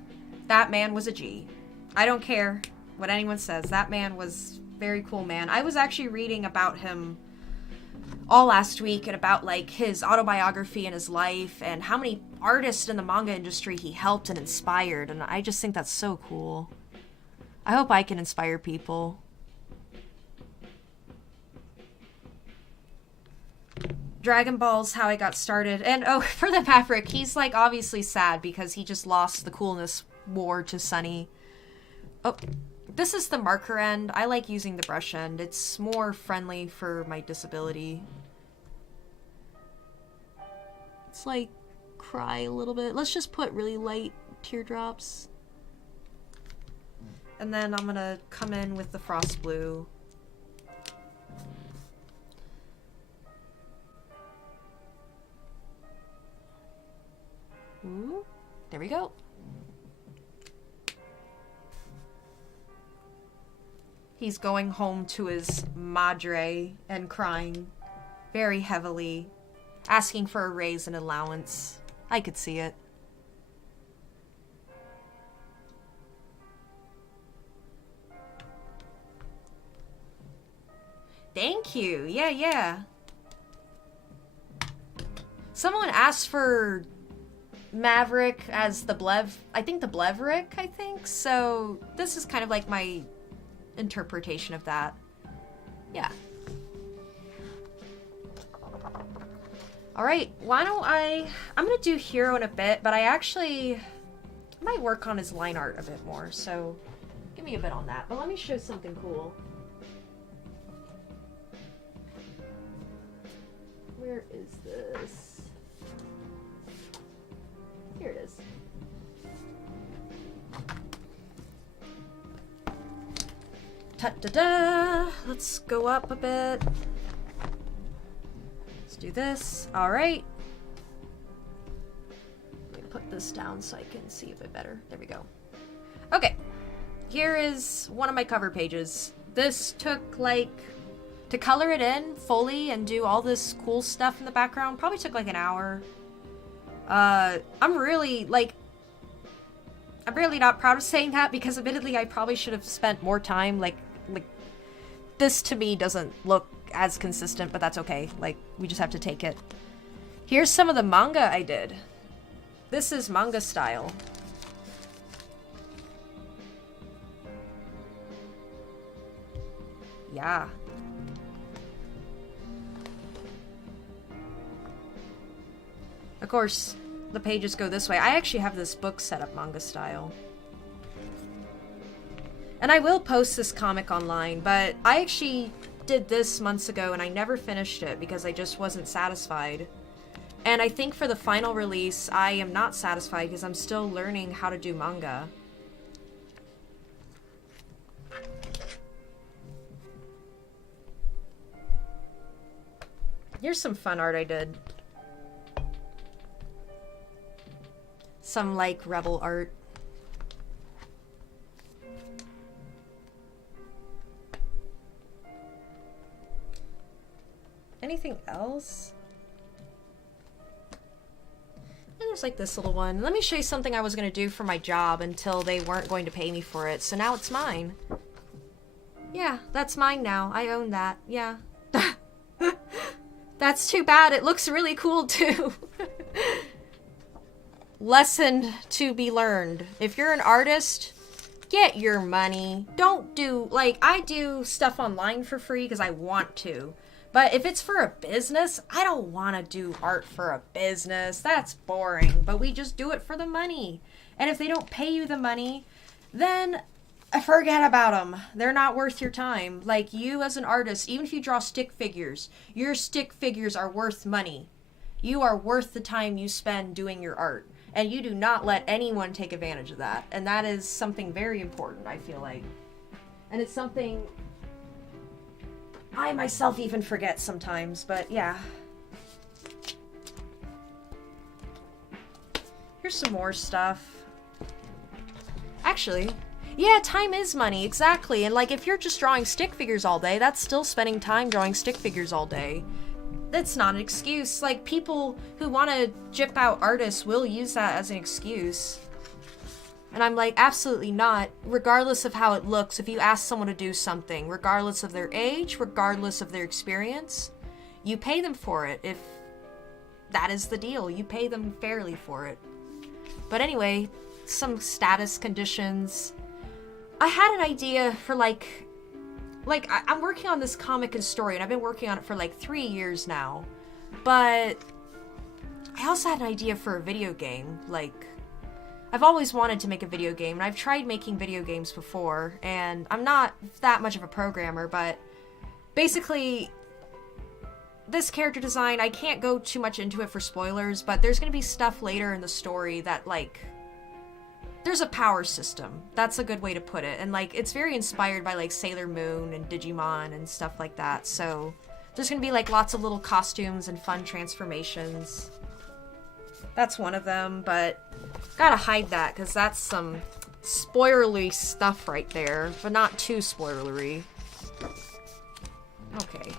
was a G. I don't care what anyone says. That man was very cool, man. I was actually reading about him all last week and about like his autobiography and his life and how many artists in the manga industry he helped and inspired, and I just think that's so cool. I hope I can inspire people. Dragon Ball's how I got started. And oh, for the Maverick, he's like obviously sad because he just lost the coolness war to Sunny. Oh, this is the marker end. I like using the brush end. It's more friendly for my disability. It's like cry a little bit. Let's just put really light teardrops. And then I'm gonna come in with the frost blue. Ooh, there we go. He's going home to his madre and crying very heavily, asking for a raise and allowance. I could see it. Thank you. Yeah. Someone asked for Maverick as the I think the Bleverick, I think. So this is kind of like my interpretation of that. Yeah. Alright, why don't I'm gonna do Hero in a bit, but I might work on his line art a bit more, so give me a bit on that. But let me show something cool. Where is this? Here it is. Ta-da-da! Let's go up a bit. Let's do this. Alright. Let me put this down so I can see a bit better. There we go. Okay. Here is one of my cover pages. This took, like, to color it in fully and do all this cool stuff in the background, probably took like an hour. I'm really not proud of saying that because admittedly I probably should have spent more time. Like this to me doesn't look as consistent, but that's okay. Like, we just have to take it. Here's some of the manga I did. This is manga style. Yeah. Of course, the pages go this way. I actually have this book set up manga style. And I will post this comic online, but I actually did this months ago and I never finished it because I just wasn't satisfied. And I think for the final release, I am not satisfied because I'm still learning how to do manga. Here's some fun art I did. Some, like, rebel art. Anything else? And there's, like, this little one. Let me show you something I was going to do for my job until they weren't going to pay me for it. So now it's mine. Yeah, that's mine now. I own that. Yeah. That's too bad. It looks really cool, too. Lesson to be learned. If you're an artist, get your money. Don't do, like, I do stuff online for free because I want to. But if it's for a business, I don't want to do art for a business. That's boring. But we just do it for the money. And if they don't pay you the money, then forget about them. They're not worth your time. Like, you as an artist, even if you draw stick figures, your stick figures are worth money. You are worth the time you spend doing your art. And you do not let anyone take advantage of that. And that is something very important, I feel like. And it's something I myself even forget sometimes, but yeah. Here's some more stuff. Actually, yeah, time is money, exactly. And like, if you're just drawing stick figures all day, that's still spending time drawing stick figures all day. That's not an excuse. Like, people who want to jip out artists will use that as an excuse. And I'm like, absolutely not. Regardless of how it looks, if you ask someone to do something, regardless of their age, regardless of their experience, you pay them for it. If that is the deal, you pay them fairly for it. But anyway, some status conditions. I had an idea for I'm working on this comic and story, and I've been working on it for like 3 years now. But I also had an idea for a video game. Like, I've always wanted to make a video game, and I've tried making video games before, and I'm not that much of a programmer, but basically, this character design, I can't go too much into it for spoilers, but there's gonna be stuff later in the story that, like, there's a power system. That's a good way to put it. And, like, it's very inspired by, like, Sailor Moon and Digimon and stuff like that. So there's gonna be, like, lots of little costumes and fun transformations. That's one of them, but gotta hide that because that's some spoilery stuff right there, but not too spoilery. Okay.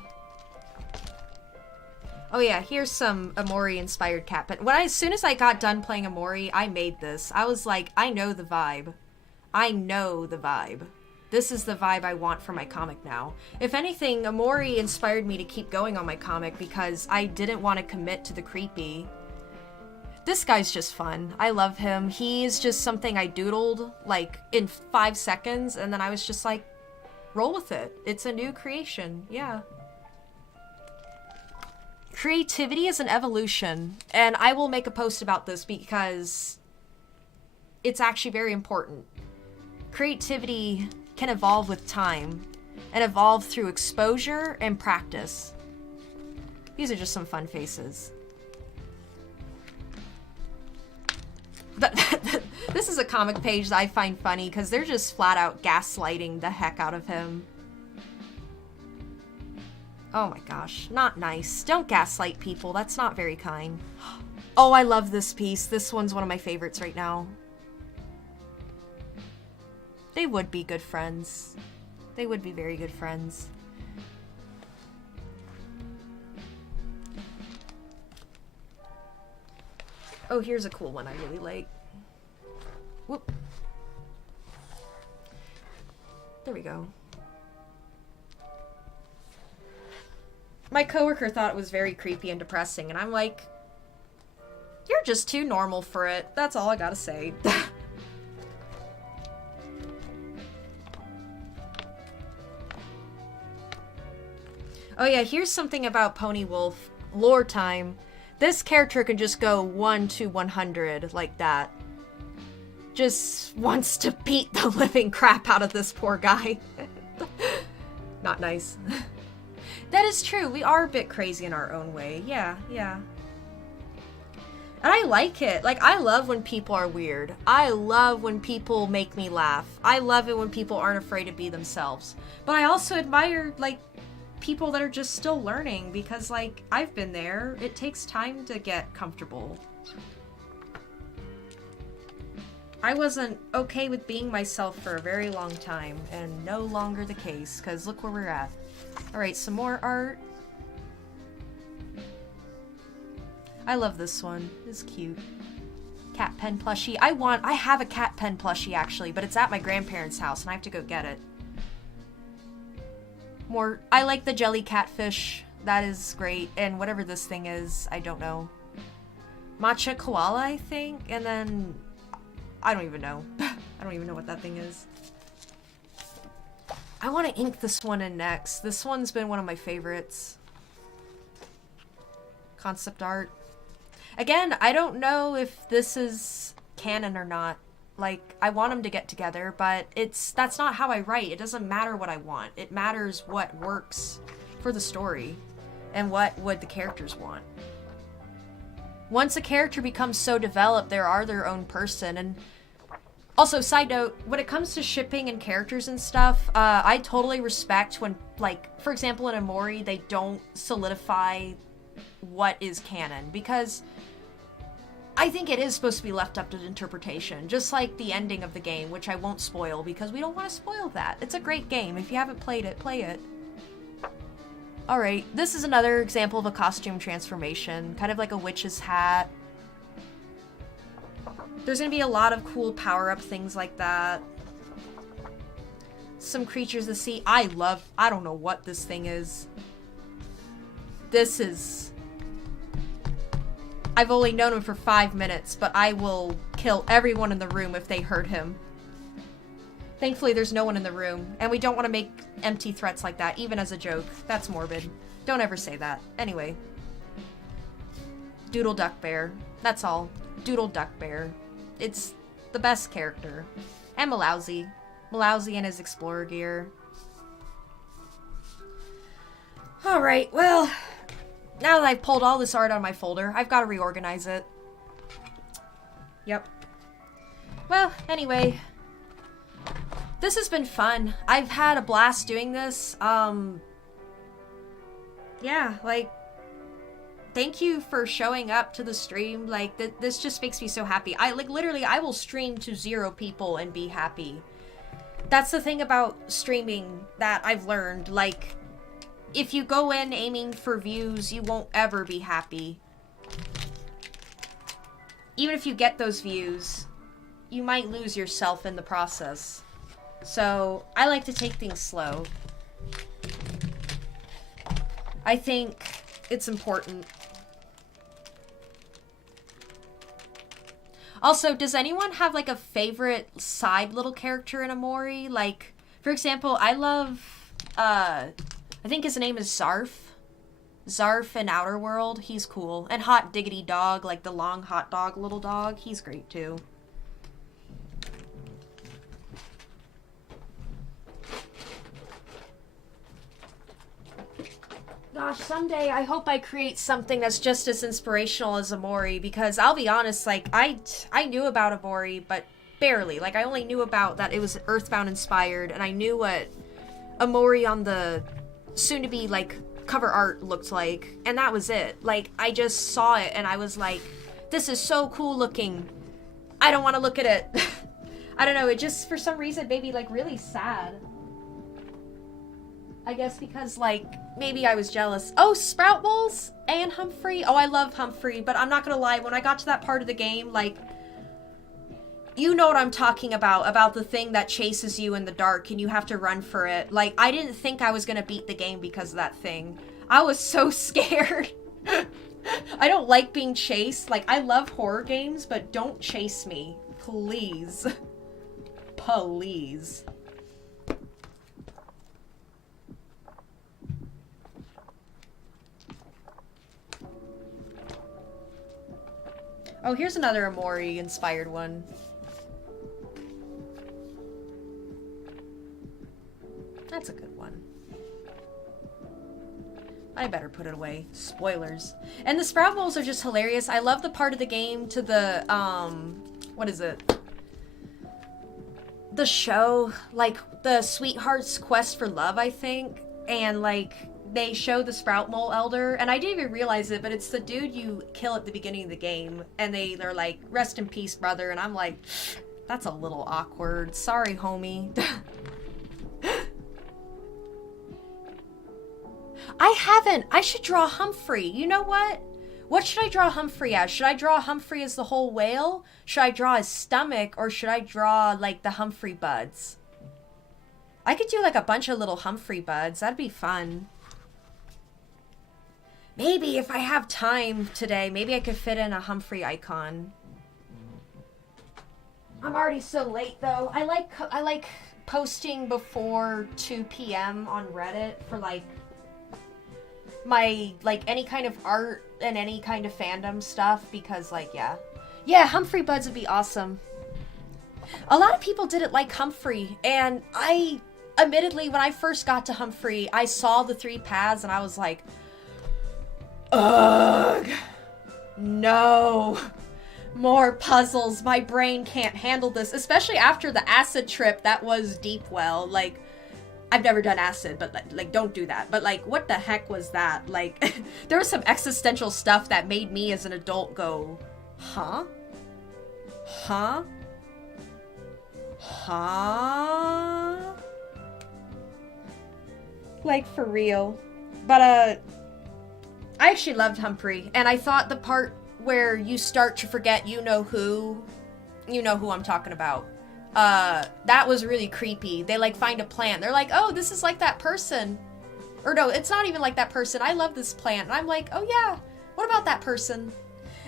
Oh yeah, here's some Omori-inspired cat pen. As soon as I got done playing Omori, I made this. I was like, I know the vibe. I know the vibe. This is the vibe I want for my comic now. If anything, Omori inspired me to keep going on my comic because I didn't want to commit to the creepy. This guy's just fun. I love him. He's just something I doodled, like, in 5 seconds, and then I was just like, roll with it. It's a new creation. Yeah. Creativity is an evolution, and I will make a post about this because it's actually very important. Creativity can evolve with time, and evolve through exposure and practice. These are just some fun faces. This is a comic page that I find funny because they're just flat out gaslighting the heck out of him. Oh my gosh, not nice. Don't gaslight people, that's not very kind. Oh, I love this piece. This one's one of my favorites right now. They would be good friends. They would be very good friends. Oh, here's a cool one I really like. Whoop. There we go. My coworker thought it was very creepy and depressing, and I'm like, you're just too normal for it. That's all I gotta say. Oh yeah, here's something about Pony Wolf. Lore time. This character can just go 1 to 100 like that. Just wants to beat the living crap out of this poor guy. Not nice. That is true. We are a bit crazy in our own way. Yeah, yeah. And I like it. Like, I love when people are weird. I love when people make me laugh. I love it when people aren't afraid to be themselves. But I also admire, like, people that are just still learning because, like, I've been there. It takes time to get comfortable. I wasn't okay with being myself for a very long time, and no longer the case, because look where we're at. Alright, some more art. I love this one. It's cute. Cat pen plushie. I have a cat pen plushie, actually, but it's at my grandparents' house, and I have to go get it. I like the jelly catfish. That is great. And whatever this thing is, I don't know. Matcha koala, I think? And then... I don't even know. I don't even know what that thing is. I want to ink this one in next. This one's been one of my favorites. Concept art. Again, I don't know if this is canon or not. Like, I want them to get together, but that's not how I write. It doesn't matter what I want. It matters what works for the story and what would the characters want. Once a character becomes so developed, they are their own person. And also, side note, when it comes to shipping and characters and stuff, I totally respect when, like, for example, in Omori, they don't solidify what is canon, because I think it is supposed to be left up to interpretation, just like the ending of the game, which I won't spoil because we don't want to spoil that. It's a great game. If you haven't played it, play it. Alright, this is another example of a costume transformation, kind of like a witch's hat. There's gonna be a lot of cool power-up things like that. Some creatures of the sea. I don't know what this thing is. This is... I've only known him for 5 minutes, but I will kill everyone in the room if they hurt him. Thankfully, there's no one in the room, and we don't want to make empty threats like that, even as a joke. That's morbid. Don't ever say that. Anyway. Doodle Duck Bear. That's all. Doodle Duck Bear. It's the best character. And Malowsy. Malowsy and his explorer gear. Alright, well, now that I've pulled all this art out of my folder, I've got to reorganize it. Yep. Well, anyway... This has been fun. I've had a blast doing this. Yeah, like, thank you for showing up to the stream. Like, this just makes me so happy. Literally, I will stream to 0 people and be happy. That's the thing about streaming that I've learned. Like, if you go in aiming for views, you won't ever be happy. Even if you get those views, you might lose yourself in the process. So, I like to take things slow. I think it's important. Also, does anyone have, like, a favorite side little character in Omori? Like, for example, I love, I think his name is Zarf. Zarf in Outer World. He's cool. And Hot Diggity Dog, like the long hot dog little dog. He's great, too. Gosh, someday I hope I create something that's just as inspirational as Omori, because I'll be honest, like, I knew about Omori, but barely. Like, I only knew about that it was Earthbound inspired, and I knew what Omori on the soon-to-be, like, cover art looked like, and that was it. Like, I just saw it, and I was like, this is so cool looking. I don't want to look at it. I don't know, it just, for some reason, made me, like, really sad. I guess because, like, maybe I was jealous. Oh, Sprout Bowls and Humphrey. Oh, I love Humphrey, but I'm not gonna lie, when I got to that part of the game, like, you know what I'm talking about the thing that chases you in the dark and you have to run for it. Like, I didn't think I was gonna beat the game because of that thing. I was so scared. I don't like being chased. Like, I love horror games, but don't chase me. Please. Please. Oh, here's another Omori-inspired one. That's a good one. I better put it away. Spoilers. And the Sprout Bowls are just hilarious. I love the part of the game to the, what is it? The show, like, the Sweetheart's Quest for Love, I think. And, like, they show the Sprout Mole Elder, and I didn't even realize it, but it's the dude you kill at the beginning of the game, and they're like, rest in peace, brother, and I'm like, that's a little awkward. Sorry, homie. I should draw Humphrey. You know what? What should I draw Humphrey as? Should I draw Humphrey as the whole whale? Should I draw his stomach, or should I draw, like, the Humphrey buds? I could do, like, a bunch of little Humphrey buds. That'd be fun. Maybe if I have time today, maybe I could fit in a Humphrey icon. I'm already so late, though. I like posting before 2 p.m. on Reddit for, like, my, like, any kind of art and any kind of fandom stuff, because, like, yeah. Yeah, Humphrey buds would be awesome. A lot of people didn't like Humphrey, and admittedly, when I first got to Humphrey, I saw the 3 paths, and I was like, ugh, no, more puzzles. My brain can't handle this, especially after the acid trip that was Deepwell. Like, I've never done acid, but, like, don't do that. But, like, what the heck was that? Like, there was some existential stuff that made me as an adult go, huh? Huh? Huh? Like, for real. But, I actually loved Humphrey, and I thought the part where you start to forget you know who I'm talking about. That was really creepy. They, like, find a plant. They're like, oh, this is like that person. Or no, it's not even like that person. I love this plant. And I'm like, oh yeah, what about that person?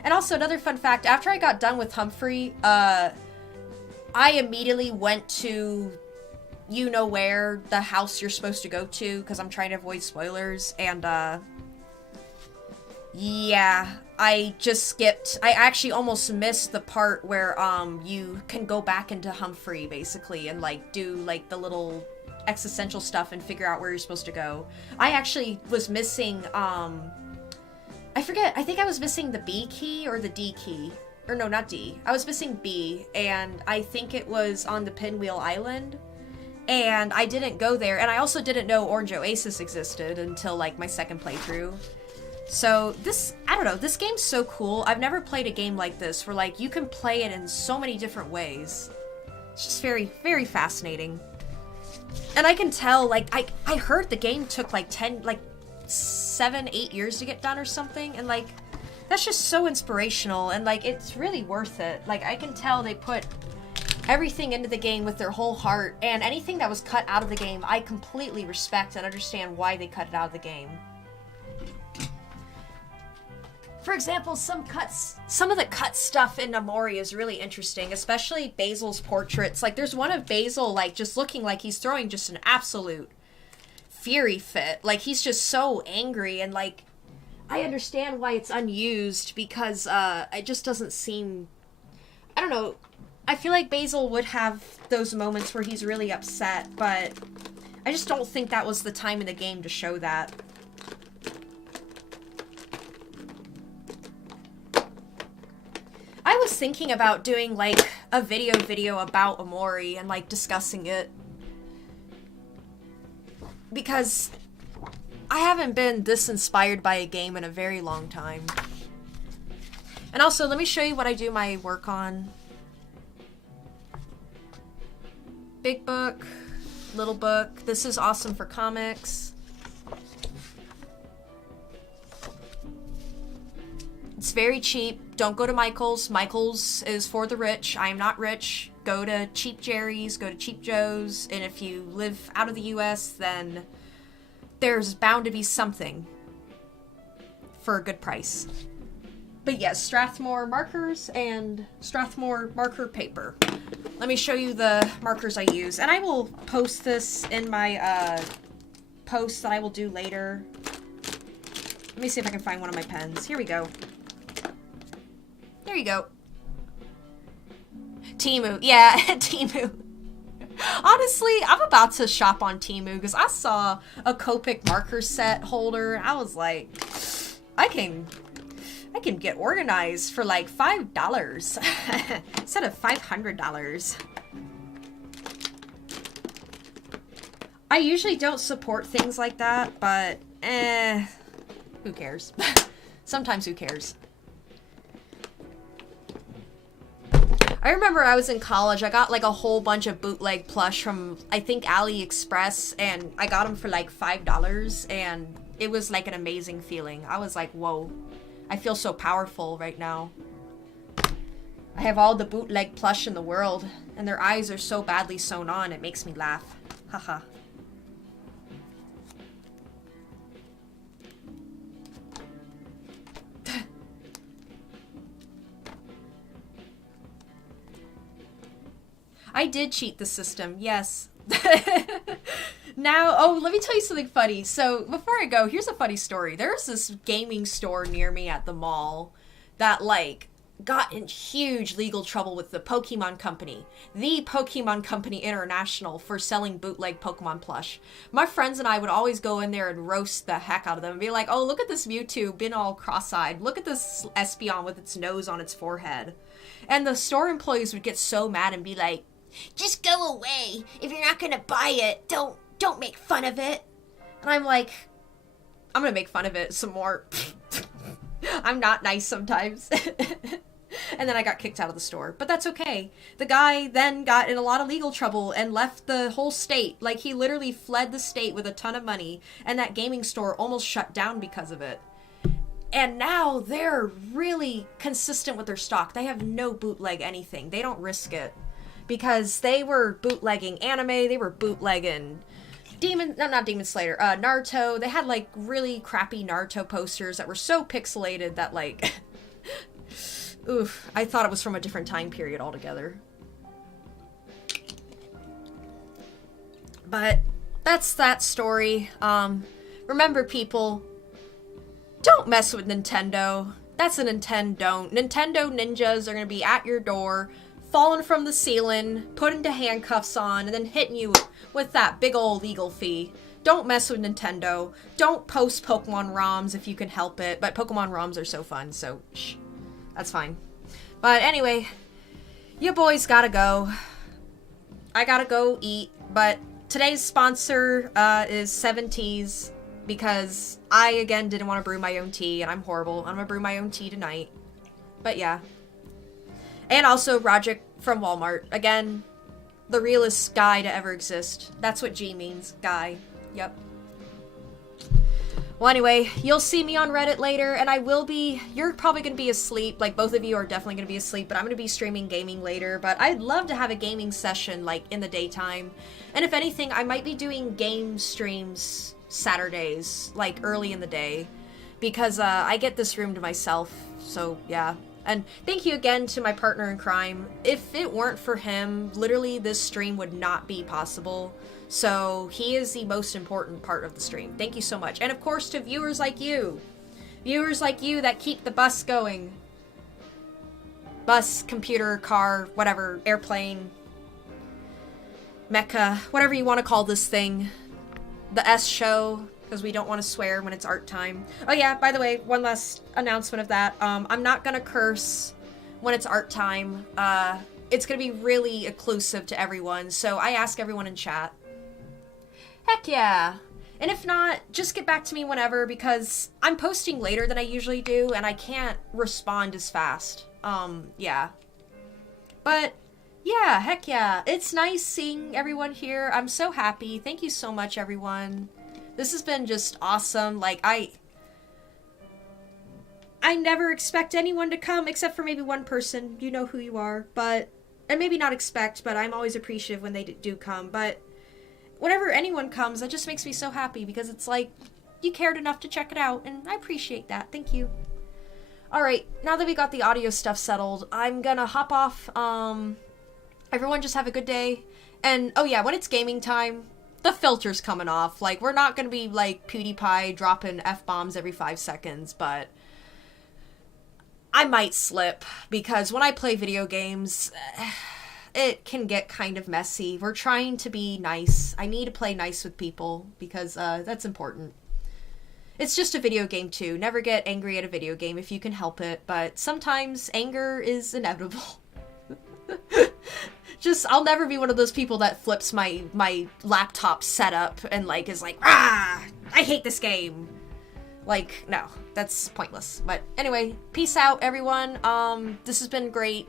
And also, another fun fact, after I got done with Humphrey, I immediately went to you-know-where, the house you're supposed to go to, because I'm trying to avoid spoilers, and, yeah, I just skipped. I actually almost missed the part where, you can go back into Humphrey, basically, and, like, do, like, the little existential stuff and figure out where you're supposed to go. I actually was missing, I forget, I think I was missing the B key or the D key. Or no, not D. I was missing B, and I think it was on the Pinwheel Island. And I didn't go there, and I also didn't know Orange Oasis existed until, like, my second playthrough. So, this I don't know, this game's so cool. I've never played a game like this where, like, you can play it in so many different ways. It's just very, very fascinating. And I can tell, like, I heard the game took, like, 7, 8 years to get done or something, and, like, that's just so inspirational, and, like, it's really worth it. Like, I can tell they put everything into the game with their whole heart, and anything that was cut out of the game, I completely respect and understand why they cut it out of the game. For example, some of the cut stuff in Omori is really interesting, especially Basil's portraits. Like, there's one of Basil, like, just looking like he's throwing just an absolute fury fit. Like, he's just so angry, and, like, I understand why it's unused, because, it just doesn't seem... I don't know. I feel like Basil would have those moments where he's really upset, but I just don't think that was the time in the game to show that. I was thinking about doing, like, a video about Omori and, like, discussing it. Because I haven't been this inspired by a game in a very long time. And also, let me show you what I do my work on. Big book, little book. This is awesome for comics. It's very cheap. Don't go to Michael's. Michael's is for the rich. I am not rich. Go to Cheap Jerry's, go to Cheap Joe's, and if you live out of the US, then there's bound to be something for a good price. But yes, Strathmore markers and Strathmore marker paper. Let me show you the markers I use, and I will post this in my post that I will do later. Let me see if I can find one of my pens. Here we go. There you go. Temu. Yeah, Temu. Honestly, I'm about to shop on Temu because I saw a Copic marker set holder. I was like, I can get organized for like $5 instead of $500. I usually don't support things like that, but who cares? Sometimes who cares? I remember I was in college, I got like a whole bunch of bootleg plush from, I think, AliExpress, and I got them for like $5, and it was like an amazing feeling. I was like, whoa, I feel so powerful right now. I have all the bootleg plush in the world, and their eyes are so badly sewn on, it makes me laugh. Haha. I did cheat the system, yes. Now, oh, let me tell you something funny. So, before I go, here's a funny story. There's this gaming store near me at the mall that, like, got in huge legal trouble with the Pokemon Company. The Pokemon Company International for selling bootleg Pokemon plush. My friends and I would always go in there and roast the heck out of them and be like, oh, look at this Mewtwo been all cross-eyed. Look at this Espeon with its nose on its forehead. And the store employees would get so mad and be like, just go away. If you're not gonna buy it, don't make fun of it. And I'm like, I'm gonna make fun of it some more. I'm not nice sometimes. And then I got kicked out of the store. But that's okay. The guy then got in a lot of legal trouble and left the whole state. Like, he literally fled the state with a ton of money, and that gaming store almost shut down because of it. And now they're really consistent with their stock. They have no bootleg anything. They don't risk it. Because they were bootlegging anime, they were bootlegging not Demon Slayer, Naruto. They had, like, really crappy Naruto posters that were so pixelated that, like, oof, I thought it was from a different time period altogether. But that's that story. Remember, people, don't mess with Nintendo. That's a Nintendo. Nintendo ninjas are gonna be at your door, falling from the ceiling, putting the handcuffs on, and then hitting you with that big old legal fee. Don't mess with Nintendo. Don't post Pokemon ROMs if you can help it, but Pokemon ROMs are so fun, so shh, that's fine. But anyway, you boys gotta go. I gotta go eat, but today's sponsor is 70s. because I, again, didn't want to brew my own tea, and I'm horrible. I'm gonna brew my own tea tonight. But yeah. And also, Rogic from Walmart. Again, the realest guy to ever exist. That's what G means. Guy. Yep. Well, anyway, you'll see me on Reddit later, and I will be... You're probably going to be asleep. Like, both of you are definitely going to be asleep, but I'm going to be streaming gaming later. But I'd love to have a gaming session, like, in the daytime. And if anything, I might be doing game streams Saturdays, like, early in the day. Because, I get this room to myself, so, yeah. And thank you again to my partner in crime. If it weren't for him, literally this stream would not be possible. So he is the most important part of the stream. Thank you so much. And of course to viewers like you. Viewers like you that keep the bus going. Bus, computer, car, whatever, airplane, mecha, whatever you want to call this thing. The S show. Because we don't want to swear when it's art time. Oh yeah, by the way, one last announcement of that. I'm not gonna curse when it's art time. It's gonna be really inclusive to everyone, so I ask everyone in chat. Heck yeah! And if not, just get back to me whenever, because I'm posting later than I usually do, and I can't respond as fast. Yeah. But, yeah, heck yeah. It's nice seeing everyone here. I'm so happy. Thank you so much, everyone. This has been just awesome. Like, I never expect anyone to come, except for maybe one person. You know who you are, but... And maybe not expect, but I'm always appreciative when they do come. But whenever anyone comes, it just makes me so happy, because it's like, you cared enough to check it out, and I appreciate that. Thank you. Alright, now that we got the audio stuff settled, I'm gonna hop off. Everyone just have a good day. And, oh yeah, when it's gaming time... The filter's coming off. Like, we're not gonna be, like, PewDiePie dropping F-bombs every 5 seconds, but... I might slip, because when I play video games, it can get kind of messy. We're trying to be nice. I need to play nice with people, because, that's important. It's just a video game, too. Never get angry at a video game if you can help it, but sometimes anger is inevitable. Just, I'll never be one of those people that flips my laptop setup and, like, is like, ah, I hate this game. Like, no, that's pointless. But anyway, peace out, everyone. This has been great.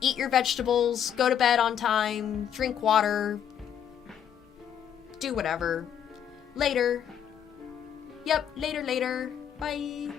Eat your vegetables, go to bed on time, drink water, do whatever. Later. Yep, later. Bye.